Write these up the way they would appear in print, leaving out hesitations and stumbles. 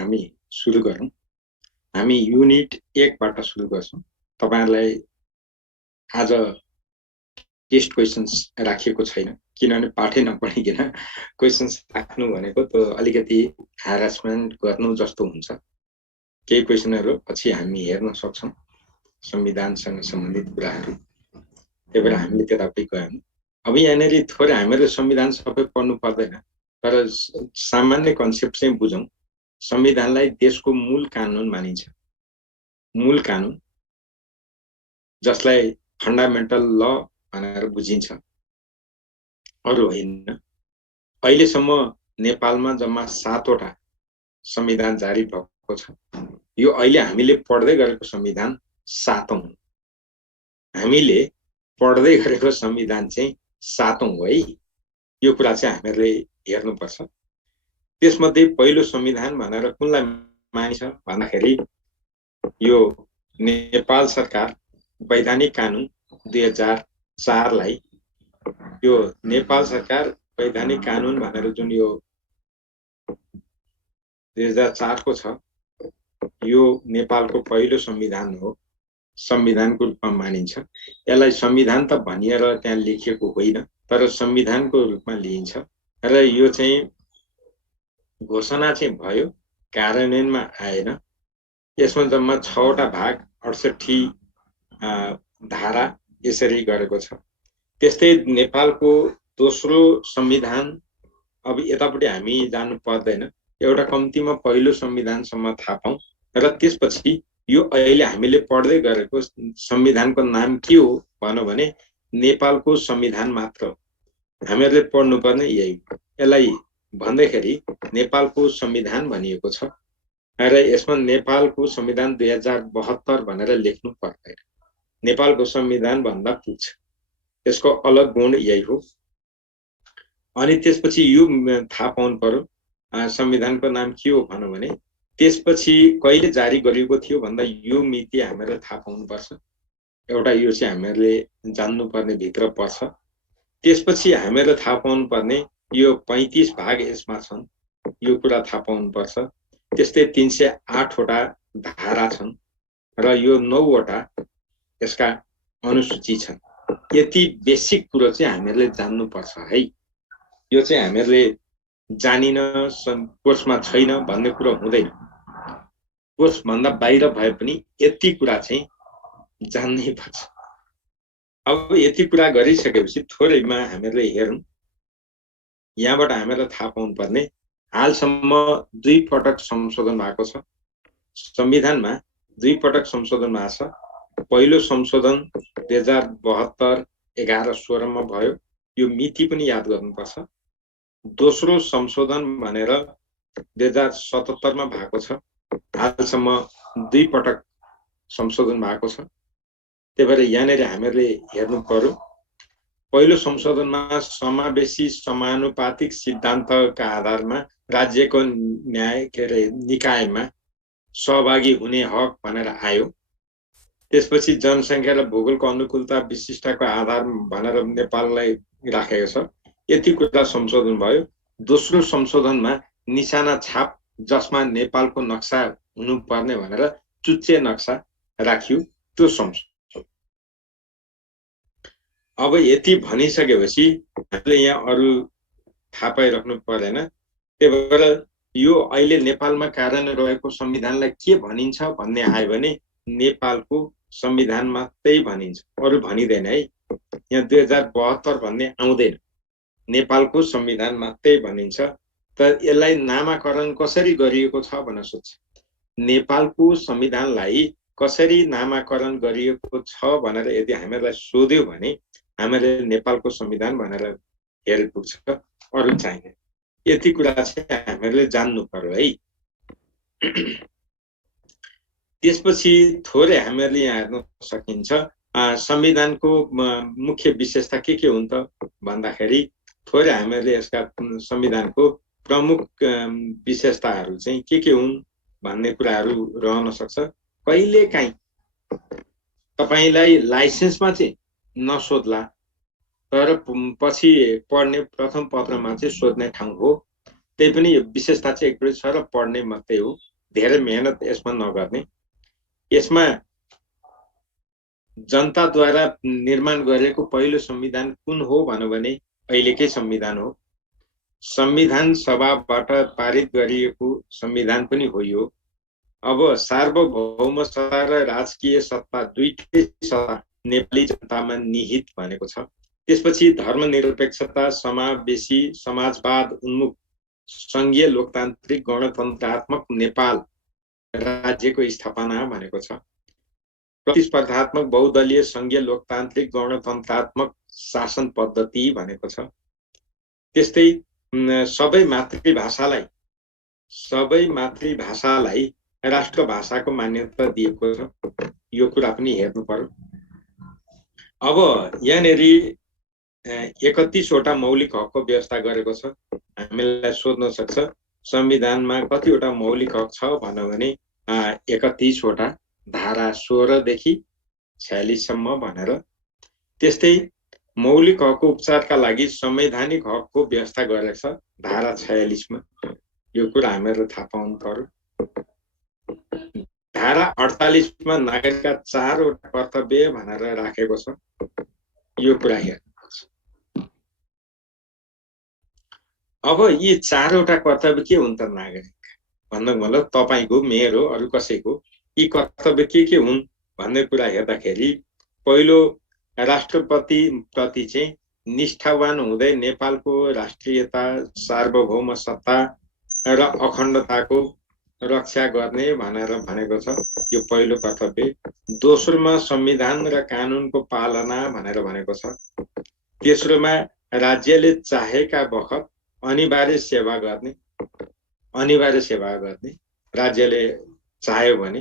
हामी सुरु गरौँ। हामी युनिट 1 बाट सुरु गर्छौं। तपाईहरुलाई आज टेस्ट क्वेशन्स राखिएको छैन, किनभने पाठै नपढिकिन क्वेशन्स राख्नु भनेको त अलिकति ह्यारासमेन्ट गर्नु जस्तो हुन्छ। केही क्वेशनहरु पछि हामी हेर्न सक्छौं, संविधानसँग सम्बन्धित कुराहरु। त्यही भएर हामीले त्यतापट्टि गयौं। अब यहाँनेरि थोरै हामीले संविधान सबै पढ्नु पर्दैन, तर सामान्य कन्सेप्ट चाहिँ बुझौं। संविधानलाई देशको मूल कानुन मानिन्छ। मूल कानुन जसलाई फन्डामेन्टल ल भनेर बुझिन्छ, अरु होइन। अहिलेसम्म नेपालमा जम्मा 7 वटा संविधान जारी भएको छ। यो अहिले हामीले पढ्दै गरेको संविधान 7औं। हामीले पढ्दै गरेको संविधान चाहिँ 7औं हो है। यो कुरा चाहिँ हामीले हेर्नुपर्छ। त्यसमध्ये पहिलो संविधान भनेर कुनलाई मानिन्छ भन्दाखेरि यो नेपाल सरकार वैधानिक कानुन 2004 लाई, यो नेपाल सरकार वैधानिक कानुन भनेर जुन यो 2004 को छ, यो नेपालको पहिलो संविधान हो। संविधानको रूपमा मानिन्छ। यसलाई संविधान त भनिएर त्यहाँ लेखिएको होइन, तर संविधानको रूपमा लिइन्छ। र यो चाहिँ घोषणा चाहिँ भयो, कार्यान्वयनमा आएन। यसमा जम्मा 6 वटा भाग, 68 धारा यसरी गरेको छ। त्यस्तै नेपालको दोस्रो संविधान, अब यतापट्टि हामी जानु पर्दैन, एउटा कम्तीमा पहिलो संविधानसम्म थाहा पाऊँ। र त्यसपछि यो अहिले हामीले पढ्दै गरेको संविधानको नाम के हो भन्नु भने नेपालको संविधान मात्र हो। हामीहरूले पढ्नुपर्ने यही हो। यसलाई भन्दाखेरि नेपालको संविधान भनिएको छ र यसमा नेपालको संविधान 2072 भनेर लेख्नु पर्दैन। नेपालको संविधान भन्दा पुग्छ। यसको अलग गुण यही हो। अनि त्यसपछि यो थाहा पाउनु पर्यो संविधानको नाम के हो भन्नु भने त्यसपछि कहिले जारी गरिएको थियो भन्दा यो मिति हामीले थाहा पाउनुपर्छ। एउटा यो चाहिँ हामीले जान्नुपर्ने भित्र पर्छ। त्यसपछि हामीले थाहा पाउनुपर्ने यो 35 भाग यसमा छन्, यो कुरा थाहा पाउनुपर्छ। त्यस्तै 308 वटा धारा छन् र यो 9 वटा यसका अनुसूची छन्। यति बेसिक कुरो चाहिँ हामीले जान्नुपर्छ है। यो चाहिँ हामीले जानिन कोर्समा छैन भन्ने कुरो हुँदैन। कोर्स भन्दा बाहिर भए पनि यति कुरा चाहिँ जान्नै पर्छ। अब यति कुरा गरिसकेपछि थोरैमा हामीले हेरौं। यहाँबाट हामीले थाहा पाउनुपर्ने हालसम्म 2 पटक संशोधन भएको छ। संविधानमा 2 पटक संशोधन भएको छ। पहिलो संशोधन 2072 11-16 मा भयो। यो मिति पनि याद गर्नुपर्छ। दोस्रो संशोधन भनेर 2077 मा भएको छ। हालसम्म 2 पटक संशोधन भएको छ। त्यही भएर यहाँनेर हामीले हेर्नु पर्यो। पहिलो संशोधनमा समावेशी समानुपातिक सिद्धान्तका आधारमा राज्यको न्याय निकायमा सहभागी हुने हक भनेर आयो। त्यसपछि जनसंख्या र भूगोलको अनुकूलता विशिष्टताको आधार भनेर नेपाललाई राखेको छ। यति कुरा संशोधन भयो। दोस्रो संशोधनमा निशाना छाप जसमा नेपालको नक्सा हुनुपर्ने भनेर चुच्चे नक्सा राखियो, त्यो संशोधन। अब यति भनिसकेपछि हामीले यहाँ अरु थाहा पाइराख्नु पर्दैन। त्यही भएर यो अहिले नेपालमा कार्यान्वयन रहेको संविधानलाई के भनिन्छ भन्ने आयो भने नेपालको संविधान मात्रै भनिन्छ, अरु भनिदैन है। यहाँ 2072 भन्ने आउँदैन, नेपालको संविधान मात्रै भनिन्छ। त यसलाई नामाकरण कसरी गरिएको छ भनेर सोध्छ। नेपालको संविधानलाई कसरी नामाकरण गरिएको छ भनेर यदि हामीलाई सोध्यो भने हामीले नेपालको संविधान भनेर हेरे पुग्छ, अरु चाहिँदैन। यति कुरा चाहिँ हामीले जान्नु पर्यो है। त्यसपछि थोरै हामीले यहाँ हेर्न सकिन्छ संविधानको मुख्य विशेषता के हुन् त भन्दाखेरि थोरै हामीले यसका संविधानको प्रमुख विशेषताहरू चाहिँ के हुन् भन्ने कुराहरू रहन सक्छ। कहिलेकाहीँ तपाईलाई लाइसेन्समा चाहिँ नसोध्ला, तर पछि पढ्ने प्रथम पत्रमा चाहिँ सोध्ने ठाउँ हो। त्यही पनि विशेषता चाहिँ एकपटक छ र पढ्ने मात्रै हो। धेरै मेहनत यसमा नगर्ने, यसमा जनताद्वारा निर्माण गरेको पहिलो संविधान कुन हो भन्यो भने अहिलेकै संविधान हो। संविधान सभाबाट पारित गरिएको संविधान पनि हो यो। अब सार्वभौम सत्ता र राजकीय सत्ता दुईटै सत्ता नेपाली जनतामा निहित भनेको छ। त्यसपछि धर्मनिरपेक्षता, समावेशी, समाजवाद उन्मुख, संघीय लोकतान्त्रिक गणतन्त्रात्मक नेपाल राज्यको स्थापना भनेको छ। प्रतिस्पर्धात्मक बहुदलीय संघीय लोकतान्त्रिक गणतन्त्रात्मक शासन पद्धति भनेको छ। त्यस्तै सबै मातृभाषालाई राष्ट्रभाषाको मान्यता दिएको छ। यो कुरा पनि हेर्नु पर्यो। अब यहाँनिर 31वटा मौलिक हकको व्यवस्था गरेको छ। हामीलाई सोध्न सक्छ संविधानमा कतिवटा मौलिक हक छ भन्यो भने 31वटा, धारा 16 देखि 46 सम्म भनेर। त्यस्तै मौलिक हकको उपचारका लागि संवैधानिक हकको व्यवस्था गरेको छ धारा 46 मा। यो कुरा हामीहरू थाहा पाउनु पर्यो। धारा 48 मा नागरिकका 4वटा कर्तव्य भनेर राखेको छ। यो कुरा हेर्नुपर्छ। अब यी 4वटा कर्तव्य के हुन् त नागरिक भन्नु मतलब तपाईको, मेरो, अरु कसैको यी कर्तव्य के हुन् भन्ने कुरा हेर्दाखेरि पहिलो राष्ट्रपति प्रति चाहिँ निष्ठावान हुँदै नेपालको राष्ट्रियता, सार्वभौम सत्ता र अखण्डताको रक्षा गर्ने भनेर भनेको छ। यो पहिलो कर्तव्य। दोस्रोमा संविधान र कानुनको पालना भनेर भनेको छ। तेस्रोमा राज्यले चाहेका बखत अनिवार्य सेवा गर्ने, राज्यले चाह्यो भने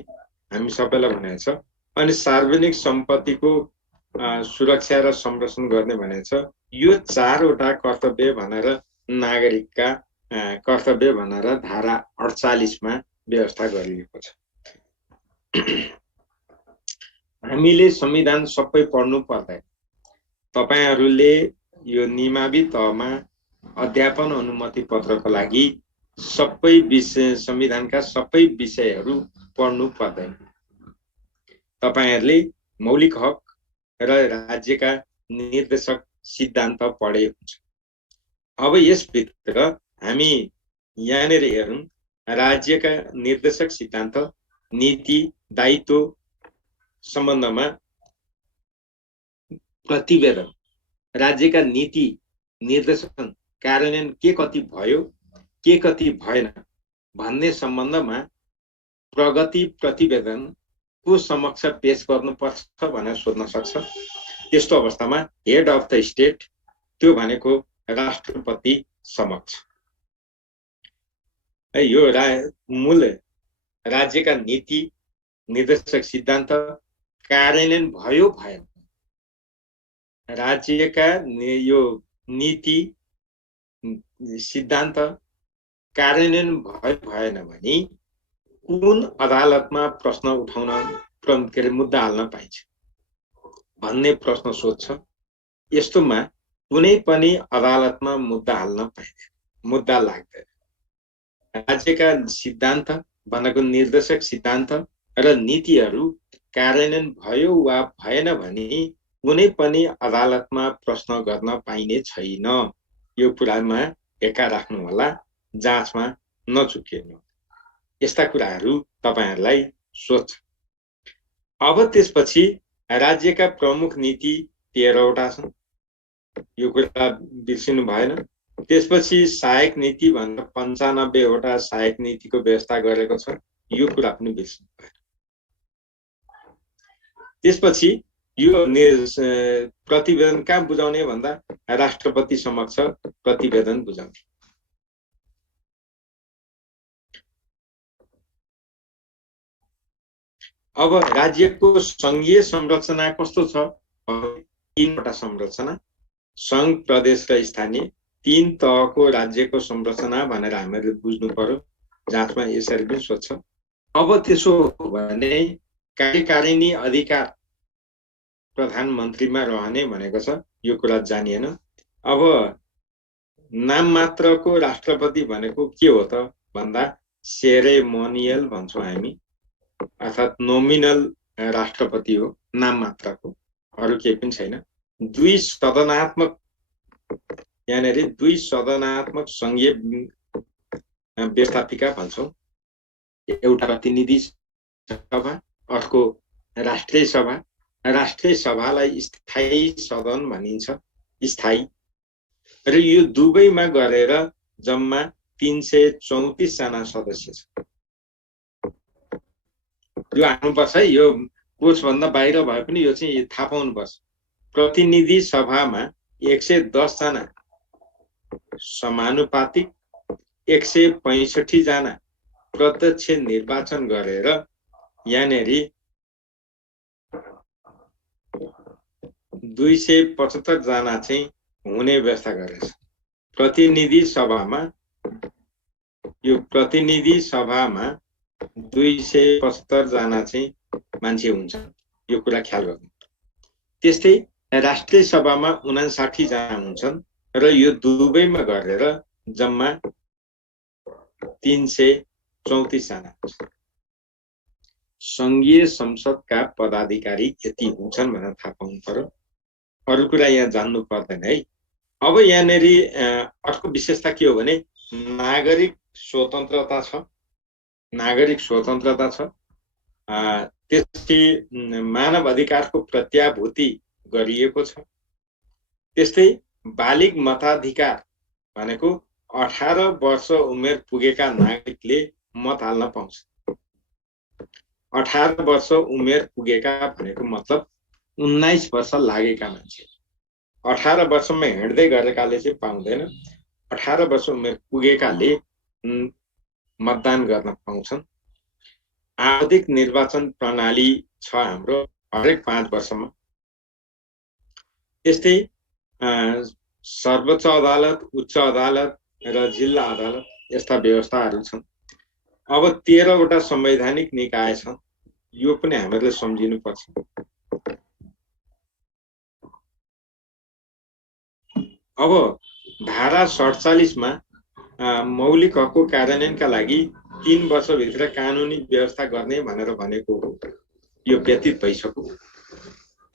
हामी सबैलाई भनेको छ। अनि सार्वजनिक सम्पत्तिको सुरक्षा र संरक्षण गर्ने भनेको छ। यो 4वटा कर्तव्य भनेर नागरिकका कर्तव्य भनेर धारा 48 मा व्यवस्था गरिएको छ। हामीले संविधान सबै पढ्नु पर्दैन। तपाईहरुले यो निमावि तहमा अध्यापन अनुमति पत्रको लागि सबै विषय, संविधानका सबै विषयहरू पढ्नु पर्दैन। तपाईहरुले मौलिक हक र राज्यका निर्देशक सिद्धान्त पढे हुन्छ। अब यसभित्र हामी यहाँनिर हेरौं, राज्यका निर्देशक सिद्धान्त, नीति, दायित्व सम्बन्धमा प्रतिवेदन, राज्यका नीति निर्देशन कार्यान्वयन के कति भयो, के कति भएन भन्ने सम्बन्धमा प्रगति प्रतिवेदन को समक्ष पेश गर्नुपर्छ भनेर सोध्न सक्छ। त्यस्तो अवस्थामा हेड अफ द स्टेट, त्यो भनेको राष्ट्रपति समक्ष यो मूल राज्यका नीति निर्देशक सिद्धान्त कार्यान्वयन भयो भएन, राज्यका यो नीति सिद्धान्त कार्यान्वयन भयो भएन भने कुन अदालतमा प्रश्न उठाउन मुद्दा हाल्न पाइन्छ भन्ने प्रश्न सोध्छ। यस्तोमा कुनै पनि अदालतमा मुद्दा हाल्न पाइदैन, मुद्दा लाग्दैन। राज्यका सिद्धान्त भनेको निर्देशक सिद्धान्त र नीतिहरू कार्यान्वयन भयो वा भएन भने कुनै पनि अदालतमा प्रश्न गर्न पाइने छैन। यो कुरामा हेक्का राख्नु होला, जाँचमा नचुकिनु। यस्ता कुराहरू तपाईहरुलाई सोध्छ। अब त्यसपछि राज्यका प्रमुख नीति 13वटा छन्, यो कुरा बिर्सिनु भएन। त्यसपछि सहायक नीति भनेर 95वटा सहायक नीतिको व्यवस्था गरेको छ, यो कुरा पनि बिर्सिनु भएन। त्यसपछि यो प्रतिवेदन कहाँ बुझाउने भन्दा राष्ट्रपति समक्ष प्रतिवेदन बुझाउने। अब राज्यको संघीय संरचना कस्तो छ? 3वटा संरचना, संघ, प्रदेश र स्थानीय, 3 तहको राज्यको संरचना भनेर हामीले बुझ्नु पर्यो। जाँचमा यसरी पनि सोध्छ। अब त्यसो हो भने कार्यकारिणी अधिकार प्रधानमन्त्रीमा रहने भनेको छ, यो कुरा जानिएन। अब नाम मात्रको राष्ट्रपति भनेको के हो त भन्दा सेरेमोनियल भन्छौँ हामी, अर्थात् नोमिनल राष्ट्रपति हो, नाम मात्रको, अरू केही पनि छैन। दुई सदनात्मक संघीय व्यवस्थापिका भन्छौँ, एउटा प्रतिनिधि सभा, अर्को राष्ट्रिय सभा। राष्ट्रिय सभालाई स्थायी सदन भनिन्छ, स्थायी। र यो दुवैमा गरेर जम्मा 334 जना सदस्य छ। यो आउनुपर्छ है, यो कोर्सभन्दा बाहिर भए पनि यो चाहिँ थाहा पाउनुपर्छ। प्रतिनिधि सभामा 110 जना समानुपातिक, 165 जना प्रत्यक्ष निर्वाचन गरेर यहाँनेरि 275 जना चाहिँ हुने व्यवस्था गरेछ। प्रतिनिधि सभामा 275 जना चाहिँ मान्छे हुन्छ, यो कुरा ख्याल गर्नु। त्यस्तै राष्ट्रिय सभामा 59 जना हुन्छन् र यो दुवैमा गरेर जम्मा 334 जना। संघीय संसदका पदाधिकारी यति हुन्छन् भनेर थाहा पाउनु पर्यो। अरू कुरा यहाँ जान्नु पर्दैन है। अब यहाँनेरि अर्को विशेषता के हो भने नागरिक स्वतन्त्रता छ, त्यसै मानव अधिकारको प्रत्याभूति गरिएको छ। त्यस्तै बालिग मताधिकार भनेको 18 वर्ष उमेर पुगेका नागरिकले मत हाल्न पाउँछ। 18 वर्ष उमेर पुगेका भनेको मतलब 19 वर्ष लागेका मान्छे। 18 वर्षमा हिँड्दै गरेकाले चाहिँ पाउँदैन, 18 वर्ष उमेर पुगेकाले मतदान गर्न पाउँछन्। आवधिक निर्वाचन प्रणाली छ हाम्रो हरेक 5 वर्षमा। त्यस्तै सर्वोच्च अदालत, उच्च अदालत र जिल्ला अदालत यस्ता व्यवस्थाहरू छन्। अब 13 वटा संवैधानिक निकाय छन्, यो पनि हामीले सम्झिनुपर्छ। अब धारा 47 मा मौलिक हकको कार्यान्वयनका लागि 3 वर्षभित्र कानुनी व्यवस्था गर्ने भनेर भनेको हो, यो व्यतीत भइसक्यो।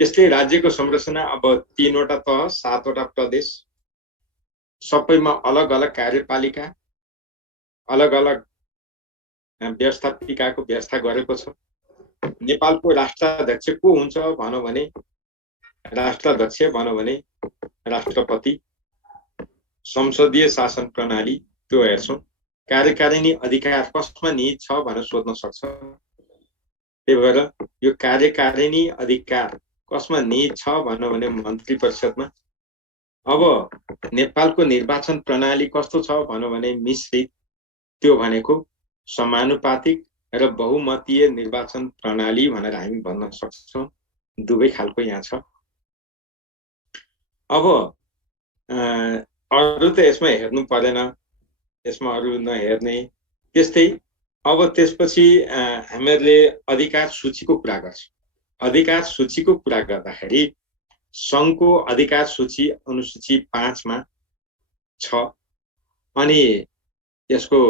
त्यसले राज्यको संरचना अब 3 वटा तह, 7 वटा प्रदेश, सबैमा अलग अलग कार्यपालिका, अलग अलग व्यवस्थापिकाको व्यवस्था गरेको छ। नेपालको राष्ट्राध्यक्ष को हुन्छ भनौँ भने राष्ट्राध्यक्ष भनौँ भने राष्ट्रपति। संसदीय शासन प्रणाली त्यो हेर्छौँ। कार्यकारिणी अधिकार कसमा निहित छ भनेर सोध्न सक्छ। त्यही भएर यो कार्यकारिणी अधिकार कसमा निहित छ भनौँ भने मन्त्री परिषदमा। अब नेपालको निर्वाचन प्रणाली कस्तो छ भनौँ भने मिश्रित, त्यो भनेको समानुपातिक र बहुमतीय निर्वाचन प्रणाली भनेर हामी भन्न सक्छौँ। दुवै खालको यहाँ छ। अब अरू त यसमा हेर्नु पर्दैन, यसमा अरू नहेर्ने। त्यस्तै अब त्यसपछि हामीहरूले अधिकार सूचीको कुरा गर्छौँ। अधिकार सूचीको कुरा गर्दाखेरि सङ्घको अधिकार सूची अनुसूची 5 मा छ। अनि यसको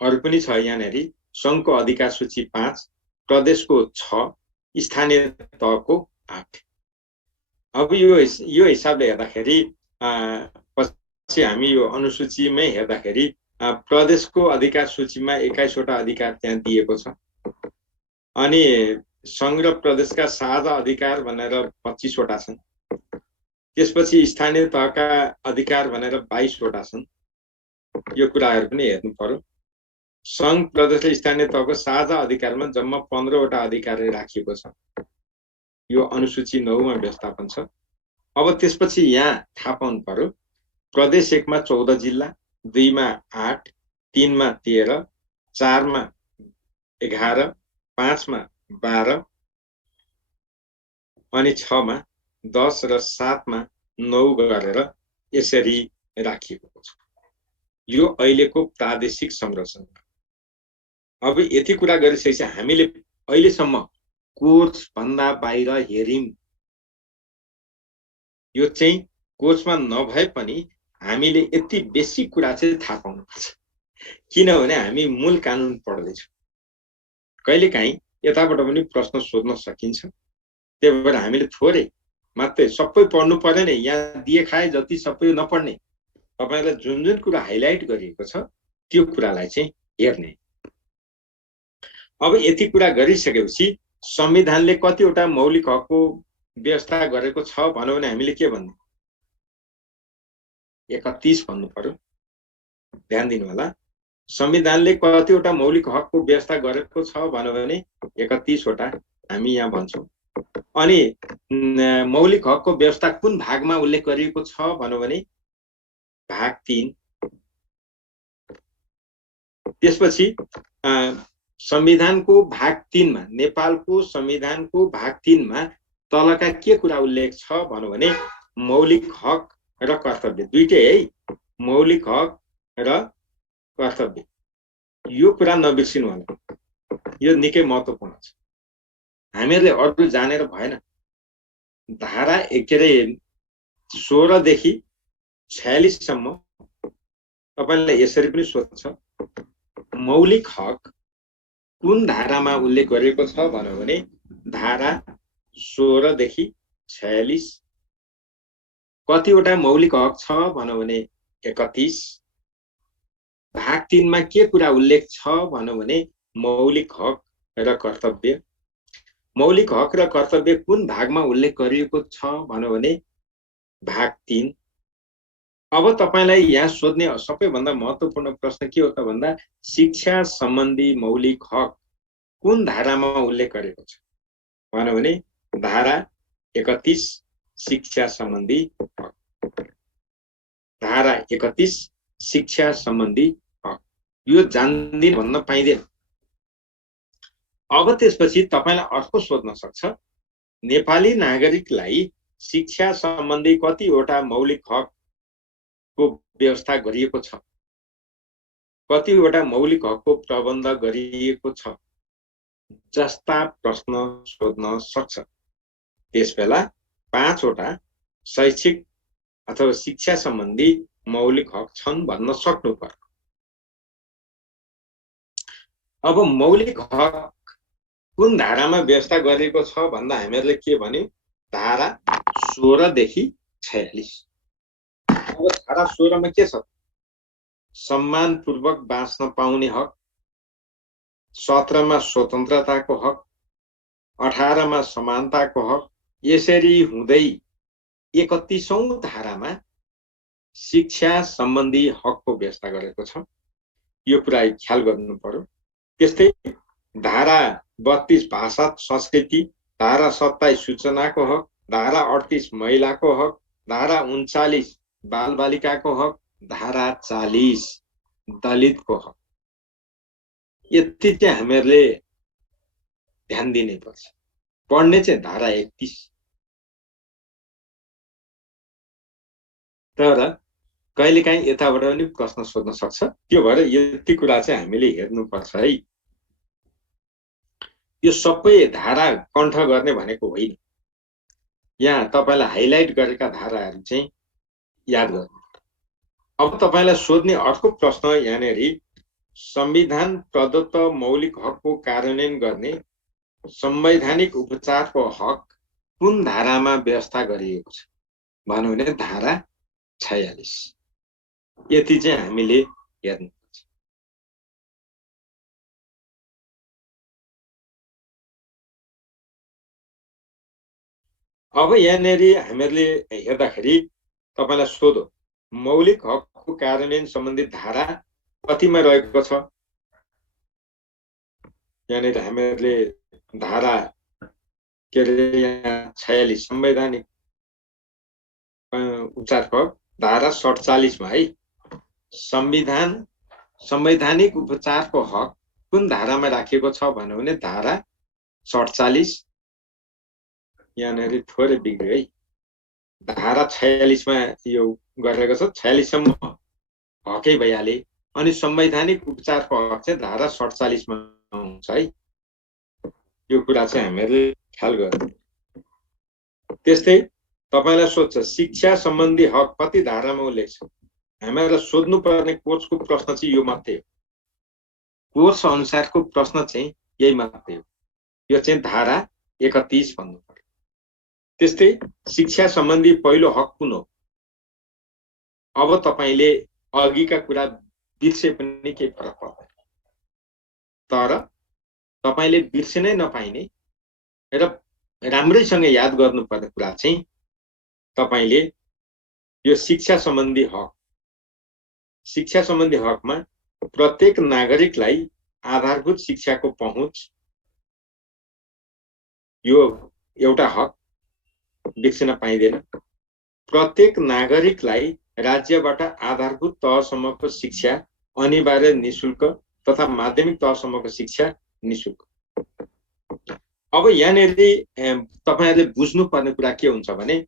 अरू पनि छ यहाँनेरि। सङ्घको अधिकार सूची 5, प्रदेशको 6, स्थानीय तहको 8। अब यो हिसाबले हेर्दाखेरि पछि हामी यो अनुसूचीमै हेर्दाखेरि प्रदेशको अधिकार सूचीमा 21 वटा अधिकार त्यहाँ दिएको छ। अनि सङ्घ र प्रदेशका साझा अधिकार भनेर 25 वटा छन्। त्यसपछि स्थानीय तहका अधिकार भनेर 22 वटा छन्। यो कुराहरू पनि हेर्नु पर्यो। सङ्घ, प्रदेश र स्थानीय तहको साझा अधिकारमा जम्मा 15 वटा अधिकार राखिएको छ। यो अनुसूची 9 मा व्यवस्थापन छ। अब त्यसपछि यहाँ थाहा पाउनु पर्यो, प्रदेश 1 मा 14 जिल्ला, 2 मा 8, 3 मा 13, 4 मा 11, 5 मा 12 अनि 6 मा 10 र 7 मा 9 गरेर यसरी राखिएको छ। यो अहिलेको प्रादेशिक संरचना। अब यति कुरा गरिसकेपछि हामीले अहिलेसम्म कोर्स भन्दा बाहिर हेर्यौं। यो चाहिँ कोर्समा नभए पनि हामीले यति बेसिक कुरा चाहिँ थाहा पाउनुपर्छ। किनभने हामी मूल कानुन पढ्दैछौँ। कहिलेकाहीँ यताबाट पनि प्रश्न सोध्न सकिन्छ। त्यही भएर हामीले थोरै मात्रै सबै पढ्नु पर्दैन, यहाँ दिए खाए जति सबै नपढ्ने, तपाईलाई जुन जुन कुरा हाइलाइट गरिएको छ त्यो कुरालाई चाहिँ हेर्ने। अब यति कुरा गरिसकेपछि संविधानले कतिवटा मौलिक हकको व्यवस्था गरेको छ भन्यो भने हामीले के भन्ने? 31 भन्नु पर्यो। ध्यान दिनु होला। संविधानले कतिवटा मौलिक हकको व्यवस्था गरेको छ भन्यो भने 31 वटा हामी यहाँ भन्छौँ। अनि मौलिक हकको व्यवस्था कुन भागमा उल्लेख गरिएको छ भन्यो भने भाग 3। त्यसपछि संविधानको भाग 3 मा, नेपालको संविधानको भाग 3 मा तलका के कुरा उल्लेख छ भन्यो भने मौलिक हक र कर्तव्य दुईटै है, मौलिक हक र कर्तव्य। यो कुरा नबिर्सिनु होला, यो निकै महत्त्वपूर्ण छ। हामीहरूले अरु जानेर भएन। धारा 16 देखि 46 सम्म तपाईलाई यसरी पनि सोध्छ, मौलिक हक कुन धारामा उल्लेख गरिएको छ भन्यो भने धारा 16 देखि 46। कतिवटा मौलिक हक छ भन्यो भने 31। भाग 3 मा के कुरा उल्लेख छ भन्यो भने मौलिक हक र कर्तव्य। मौलिक हक र कर्तव्य कुन भागमा उल्लेख गरिएको छ भन्यो भने भाग 3। अब तपाईलाई यहाँ सोध्ने सबैभन्दा महत्त्वपूर्ण प्रश्न के हो त भन्दा शिक्षा सम्बन्धी मौलिक हक कुन धारामा उल्लेख गरेको छ भन्यो भने धारा 31 शिक्षा सम्बन्धी हक। धारा 31 शिक्षा सम्बन्धी हक, यो जान्दिन भन्न पाइँदैन। अब त्यसपछि तपाईलाई अर्को सोध्न सक्छ, नेपाली नागरिकलाई शिक्षा सम्बन्धी कतिवटा मौलिक हकको व्यवस्था गरिएको छ, कतिवटा मौलिक हकको प्रबन्ध गरिएको छ जस्ता प्रश्न सोध्न सक्छ। त्यसबेला 5 वटा शैक्षिक अथवा शिक्षा सम्बन्धी मौलिक हक छन् भन्न सक्नु पर्यो। अब मौलिक हक कुन धारामा व्यवस्था गरिएको छ भन्दा हामीहरूले के भन्यो? धारा 16 देखि 46। अब धारा 16 मा के छ? सम्मानपूर्वक बाँच्न पाउने हक, 17 मा स्वतन्त्रताको हक, 18 मा समानताको हक। यसरी हुँदै 31औं धारामा शिक्षा सम्बन्धी हकको व्यवस्था गरेको छ। यो कुरा ख्याल गर्नु पर्यो। त्यस्तै धारा 32 भाषा संस्कृति, धारा 27 सूचनाको हक, धारा 38 महिलाको हक, धारा 39 बालबालिकाको हक, धारा 40 दलितको हक। यति चाहिँ हामीहरूले ध्यान दिनै पर्छ। पढ्ने चाहिँ धारा 31। तर कहिलेकाहीँ यताबाट पनि प्रश्न सोध्न सक्छ। त्यो भएर यति कुरा चाहिँ हामीले हेर्नुपर्छ है। यो सबै धारा कण्ठ गर्ने भनेको होइन। यहाँ तपाईलाई हाइलाइट गरेका धाराहरू चाहिँ याद गर्नु। अब तपाईलाई सोध्ने अर्को प्रश्न यहाँनेरि, संविधान प्रदत्त मौलिक हकको कार्यान्वयन गर्ने संवैधानिक उपचारको हक कुन धारामा व्यवस्था गरिएको छ भन्यो भने धारा 46। यति चाहिँ हामीले हेर्नुपर्छ। अब यहाँनेरि हामीहरूले हेर्दाखेरि तपाईलाई सोधो, मौलिक हकको कार्यान्वयन सम्बन्धी धारा कतिमा रहेको छ? यहाँनेरि हामीहरूले धारा के अरे 46 संवैधानिक उपचारको हक धारा 47 मा है। संवैधानिक उपचारको हक कुन धारामा राखिएको छ भन्यो भने धारा 47। यहाँनेरि थोरै बिग्रियो है। धारा 46 मा यो गरेको छ। 46 सम्म हकै भइहाले। अनि संवैधानिक उपचारको हक चाहिँ धारा 47 मा हुन्छ है। यो कुरा चाहिँ हामीहरूले ख्याल गर्नु। त्यस्तै तपाईलाई सोध्छ, शिक्षा सम्बन्धी हक कति धारामा उल्लेख छ? हामीलाई सोध्नुपर्ने कोर्सको प्रश्न चाहिँ यो मात्रै हो। कोर्स अनुसारको प्रश्न चाहिँ यही मात्रै हो। यो चाहिँ धारा 31 भन्नु पर्यो। त्यस्तै शिक्षा सम्बन्धी पहिलो हक कुन हो? अब तपाईले अघिका कुरा बिर्से पनि केही फरक पर्दैन, तर तपाईले बिर्सिनै नपाइने र राम्रैसँग याद गर्नुपर्ने कुरा चाहिँ तपाईले यो शिक्षा सम्बन्धी हकमा प्रत्येक नागरिकलाई आधारभूत शिक्षाको पहुँच यो एउटा हक बिर्सिन पाइँदैन। प्रत्येक नागरिकलाई राज्यबाट आधारभूत तहसम्मको शिक्षा अनिवार्य निशुल्क तथा माध्यमिक तहसम्मको शिक्षा निशुल्क। अब यहाँनिर तपाईहरुले बुझ्नुपर्ने कुरा के हुन्छ भने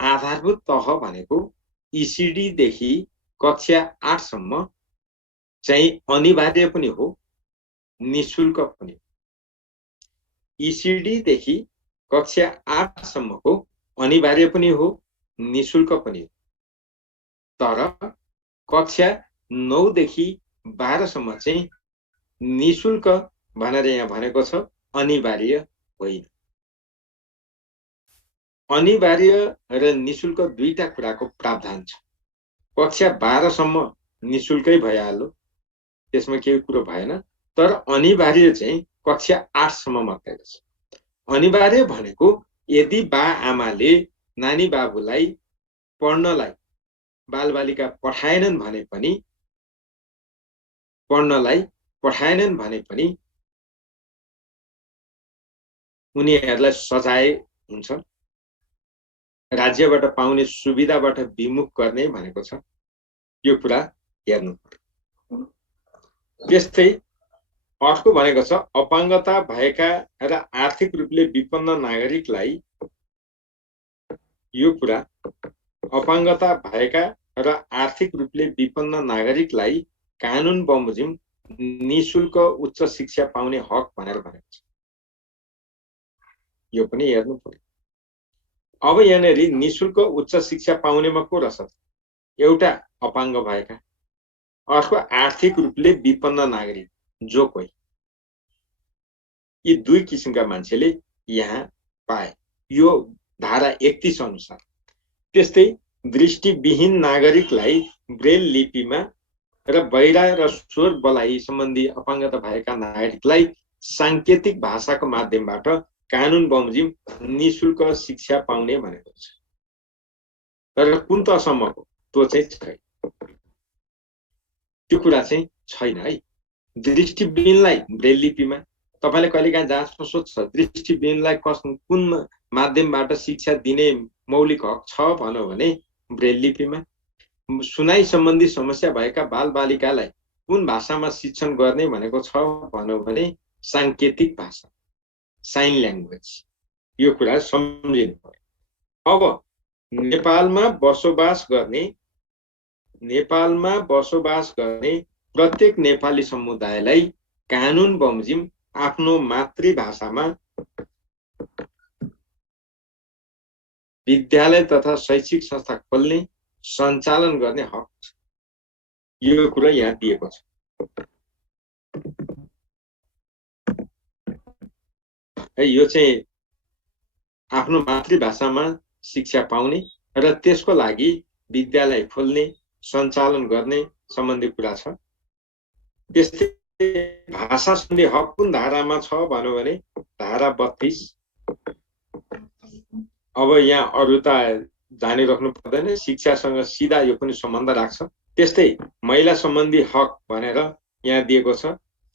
आधारभूत तह भनेको ईसीडी देखि कक्षा 8 सम्म चाहिँ अनिवार्य पनि हो, निशुल्क पनि। ईसीडी देखि कक्षा 8 सम्मको अनिवार्य पनि हो, निशुल्क पनि हो। तर कक्षा 9 देखि 12 सम्म चाहिँ निशुल्क भनेर यहाँ भनेको छ, अनिवार्य होइन। अनिवार्य र निशुल्क दुईटा कुराको प्रावधान छ। कक्षा 12 सम्म निशुल्कै भइहाल्यो, त्यसमा केही कुरो भएन। तर अनिवार्य चाहिँ कक्षा 8 सम्म मात्रै छ। अनिवार्य भनेको यदि बा आमाले नानी बाबुलाई पढ्नलाई बालबालिका पठाएनन् भने पनि उनीहरूलाई सजाय हुन्छ, राज्यबाट पाउने सुविधाबाट विमुख गर्ने भनेको छ। यो कुरा हेर्नु पर्यो। त्यस्तै अर्को भनेको छ अपाङ्गता भएका र आर्थिक रूपले विपन्न नागरिकलाई, यो कुरा अपाङ्गता भएका र आर्थिक रूपले विपन्न नागरिकलाई कानुन बमोजिम निशुल्क उच्च शिक्षा पाउने हक भनेर भनेको छ। यो पनि हेर्नु पर्यो। अब यहाँनिर निशुल्क उच्च शिक्षा पाउनेमा को रहेछ? एउटा अपाङ्ग भएका, अर्को आर्थिक रूपले विपन्न नागरिक जो कोही। यी दुई किसिमका मान्छेले यहाँ पाए, यो धारा 31 अनुसार। त्यस्तै दृष्टिविहीन नागरिकलाई ब्रेल लिपिमा र बहिरा र स्वर बलाइ सम्बन्धी अपाङ्गता भएका नागरिकलाई सांकेतिक भाषाको माध्यमबाट कानुन बमोजिम निशुल्क शिक्षा पाउने भनेको छ। तर कुन तहसम्मको त्यो चाहिँ छैन, त्यो कुरा चाहिँ छैन है। दृष्टिविहीनलाई ब्रेल लिपिमा तपाईले कहिलेकाहीँ जाँचमा सोध्छ दृष्टिविहीनलाई कुन माध्यमबाट शिक्षा दिने मौलिक हक छ भन्यो भने ब्रेल लिपिमा। सुनाइ सम्बन्धी समस्या भएका बालबालिकालाई कुन भाषामा शिक्षण गर्ने भनेको छ भन्यो भने सांकेतिक भाषा, साइन ल्याङ्ग्वेज। यो कुरा सम्झिनु पर्यो। अब नेपालमा बसोबास गर्ने प्रत्येक नेपाली समुदायलाई कानुन बमोजिम आफ्नो मातृभाषामा विद्यालय तथा शैक्षिक संस्था खोल्ने सञ्चालन गर्ने हक छ। यो कुरा यहाँ दिएको छ। यो चाहिँ आफ्नो मातृभाषामा शिक्षा पाउने र त्यसको लागि विद्यालय खोल्ने सञ्चालन गर्ने सम्बन्धी कुरा छ। त्यस्तै भाषा सम्बन्धी हक कुन धारामा छ भन्यो भने धारा 32। अब यहाँ अरु त जानिराख्नु पर्दैन, शिक्षासँग सिधा यो पनि सम्बन्ध राख्छ। त्यस्तै महिला सम्बन्धी हक भनेर यहाँ दिएको छ।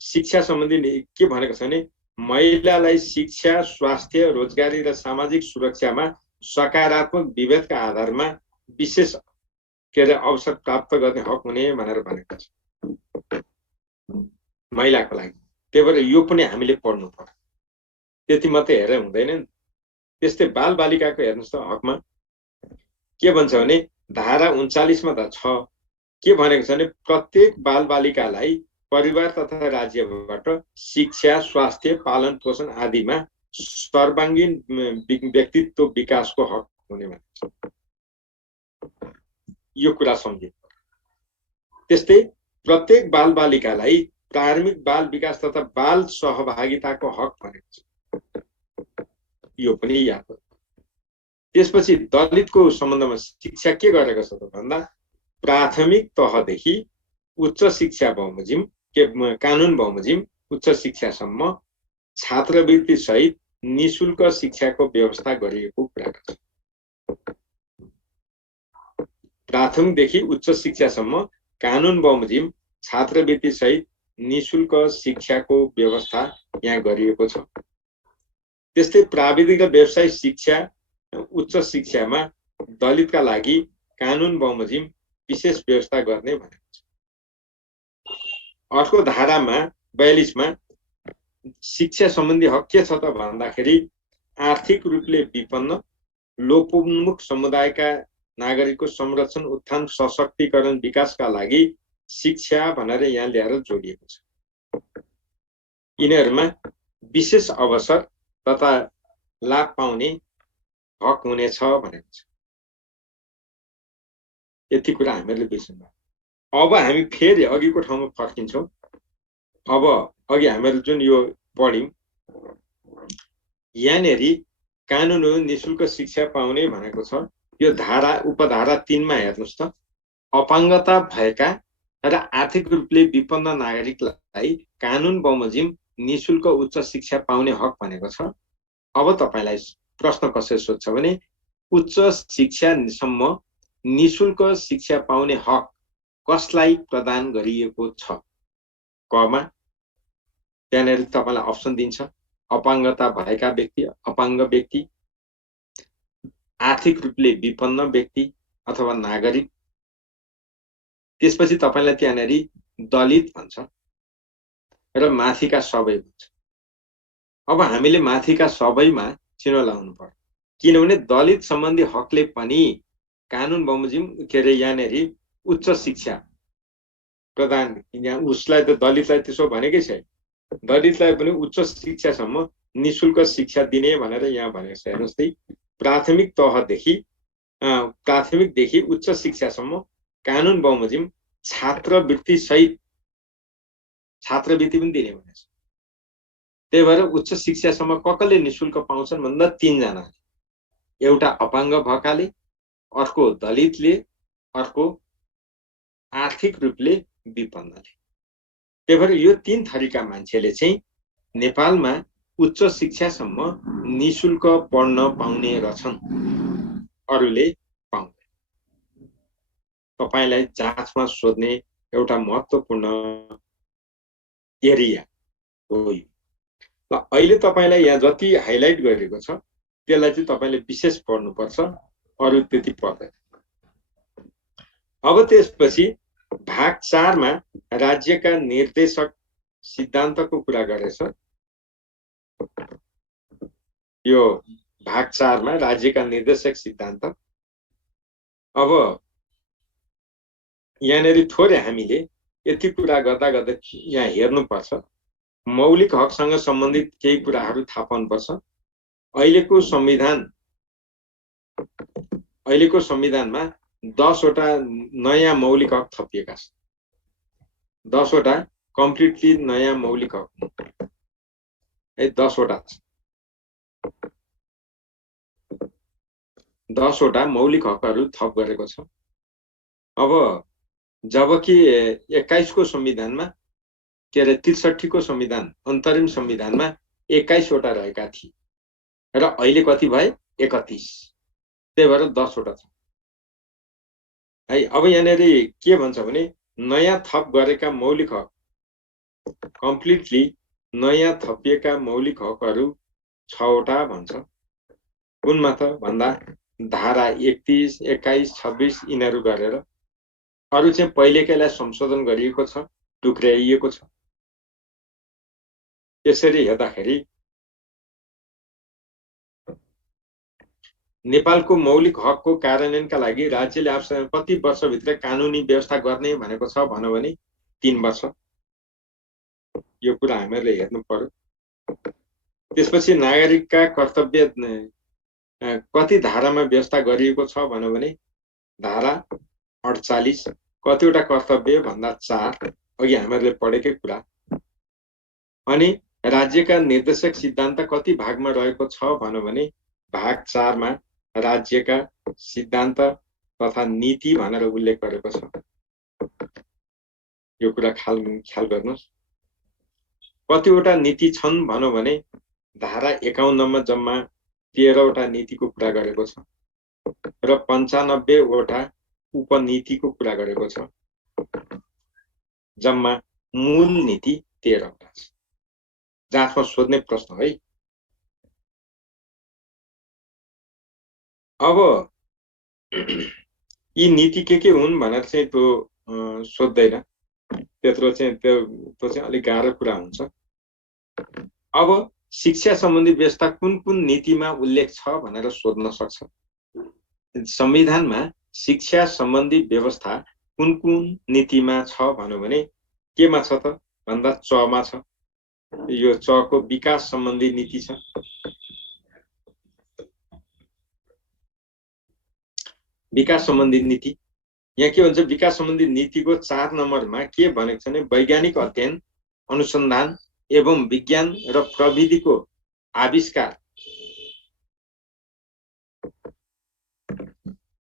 शिक्षा सम्बन्धी के भनेको छ भने महिलालाई शिक्षा, स्वास्थ्य, रोजगारी र सामाजिक सुरक्षामा सकारात्मक विभेदका आधारमा विशेष अवसर प्राप्त गर्ने हक हुने भनेर भनेको छ महिलाको लागि। त्यही भएर यो पनि हामीले पढ्नु पर्यो, त्यति मात्रै हेरेर हुँदैन नि। त्यस्तै बालबालिकाको हेर्नुहोस् त हकमा के भन्छ भने धारा 39 मा त छ, के भनेको छ भने प्रत्येक बालबालिकालाई परिवार तथा राज्यबाट शिक्षा, स्वास्थ्य, पालन पोषण आदिमा सर्वाङ्गीन व्यक्तित्व विकासको हक हुने भनेको छ। यो कुरा सम्झिनु। त्यस्तै प्रत्येक बालबालिकालाई प्रारम्भिक बाल विकास तथा बाल सहभागिताको हक भनेको छ, यो पनि याद गर्नु। त्यसपछि दलितको सम्बन्धमा शिक्षा के गरेको छ त भन्दा प्राथमिक तहदेखि उच्च शिक्षा बमोजिम कानुन बमोजिम उच्च शिक्षासम्म छात्रवृत्ति सहित निशुल्क शिक्षाको व्यवस्था गरिएको कुरा गर्छ। प्राथमिकदेखि उच्च शिक्षासम्म कानुन बमोजिम छात्रवृत्ति सहित निशुल्क शिक्षाको व्यवस्था यहाँ गरिएको छ। त्यस्तै प्राविधिक र व्यावसायिक शिक्षा उच्च शिक्षामा दलितका लागि कानुन बमोजिम विशेष व्यवस्था गर्ने भनेको छ। अर्को धारामा 42 मा शिक्षा सम्बन्धी हक के छ त भन्दाखेरि आर्थिक रूपले विपन्न लोपोन्मुख समुदायका नागरिकको संरक्षण उत्थान सशक्तिकरण विकासका लागि शिक्षा भनेर यहाँ ल्याएर जोडिएको छ। यिनीहरूमा विशेष अवसर तथा लाभ पाउने हक हुनेछ भनेको छ। यति कुरा हामीहरूले बिर्सनु। अब हामी फेरि अघिको ठाउँमा फर्किन्छौँ। अब अघि हामीहरू जुन यो पढ्यौँ यहाँनेरि कानुन हो निशुल्क शिक्षा पाउने भनेको छ। यो धारा उपधारा 3 मा हेर्नुस् त, अपाङ्गता भएका र आर्थिक रूपले विपन्न नागरिकलाई कानुन बमोजिम निशुल्क उच्च शिक्षा पाउने हक भनेको छ। अब तपाईलाई प्रश्न कसरी सोध्छ भने उच्च शिक्षासम्म निशुल्क शिक्षा पाउने हक कसलाई प्रदान गरिएको छ? कमा त्यहाँनेरि तपाईलाई अप्सन दिन्छ, अपाङ्गता भएका व्यक्ति, अपाङ्ग व्यक्ति, आर्थिक रूपले विपन्न व्यक्ति अथवा नागरिक। त्यसपछि तपाईलाई त्यहाँनेरि दलित भन्छ र माथिका सबै भन्छ। अब हामीले माथिका सबैमा चिनो लाउनु पर्छ, किनभने दलित सम्बन्धी हकले पनि कानुन बमोजिम के अरे यहाँनेरि उच्च शिक्षा प्रदान, यहाँ उसलाई त दलितलाई त्यसो भनेकै छैन, दलितलाई पनि उच्च शिक्षासम्म निशुल्क शिक्षा दिने भनेर यहाँ भनेको छ। हेर्नुहोस् त, प्राथमिकदेखि उच्च शिक्षासम्म कानुन बमोजिम छात्रवृत्ति सहित छात्रवृत्ति पनि दिने भनेको छ। त्यही भएर उच्च शिक्षासम्म कसले निशुल्क पाउँछन् भन्दा 3 जना, एउटा अपाङ्ग भएकाले, अर्को दलितले, अर्को आर्थिक रूपले विपन्नले। त्यही भएर यो 3 थरीका मान्छेले चाहिँ नेपालमा उच्च शिक्षासम्म निशुल्क पढ्न पाउने रहेछन्, अरूले पाउँदैन। तपाईलाई जाँचमा सोध्ने एउटा महत्त्वपूर्ण एरिया हो यो। ल अहिले तपाईलाई यहाँ जति हाइलाइट गरेको छ त्यसलाई चाहिँ तपाईले विशेष पढ्नुपर्छ, अरु त्यति पर्दैन। अब त्यसपछि भाग 4 मा राज्यका निर्देशक सिद्धान्तको कुरा गरेछ। यो भाग 4 मा राज्यका निर्देशक सिद्धान्त। अब यहाँनेरि थोरै हामीले यति कुरा गर्दा गर्दै यहाँ हेर्नुपर्छ, मौलिक हकसँग सम्बन्धित केही कुराहरू थाहा पाउनुपर्छ। अहिलेको संविधानमा 10 वटा नयाँ मौलिक हक थपिएका छन्। 10 वटा कम्प्लिटली नयाँ मौलिक हक है, 10 वटा 10 वटा मौलिक हकहरू थप गरेको छ। अब जबकि 21 को संविधानमा के अरे 63 को संविधान अन्तरिम संविधानमा 21 वटा रहेका थिए र अहिले कति भए 31, त्यही भएर 10 वटा छ है। अब यहाँनेरि के भन्छ भने नयाँ थप गरेका मौलिक हक, कम्प्लिटली नयाँ थपिएका मौलिक हकहरू 6 वटा भन्छ। कुनमा त भन्दा धारा 31, 21, 26 यिनीहरू गरेर, अरु चाहिँ पहिलेकैलाई संशोधन गरिएको छ, टुक्र्याइएको छ। यसरी हेर्दाखेरि नेपालको मौलिक हकको कार्यान्वयनका लागि राज्यले आफूसँग कति वर्षभित्र कानुनी व्यवस्था गर्ने भनेको छ भन्यो भने 3 वर्ष। यो कुरा हामीहरूले हेर्नु पर्यो। त्यसपछि नागरिकका कर्तव्य कति धारामा व्यवस्था गरिएको छ भन्यो भने धारा 48, कतिवटा कर्तव्य भन्दा 4 अघि हामीहरूले पढेकै कुरा। अनि राज्यका निर्देशक सिद्धान्त कति भागमा रहेको छ भन्यो भने भाग 4 मा राज्यका सिद्धान्त तथा नीति भनेर उल्लेख गरेको छ। यो कुरा ख्याल गर्नुस्। कतिवटा नीति छन् भन्यो भने धारा 51 मा जम्मा 13 वटा नीतिको कुरा गरेको छ र 95 वटा उपनीतिको कुरा गरेको छ। जम्मा मूल नीति 13 वटा छ। जाँचमा सोध्ने प्रश्न है। अब यी नीति के हुन् भनेर चाहिँ त्यो सोध्दैन, त्यत्रो चाहिँ त्यो चाहिँ अलिक गाह्रो कुरा हुन्छ। अब शिक्षा सम्बन्धी व्यवस्था कुन कुन नीतिमा उल्लेख छ भनेर सोध्न सक्छ। संविधानमा शिक्षा सम्बन्धी व्यवस्था कुन कुन नीतिमा छ भन्यो भने केमा छ त भन्दा 6 मा छ। यो 6 को विकास सम्बन्धी नीति छ। विकास सम्बन्धी नीति यहाँ के भन्छ, विकास सम्बन्धी नीतिको 4 नम्बरमा के भनेको छ भने वैज्ञानिक अध्ययन, अनुसन्धान एवं विज्ञान र प्रविधिको आविष्कार,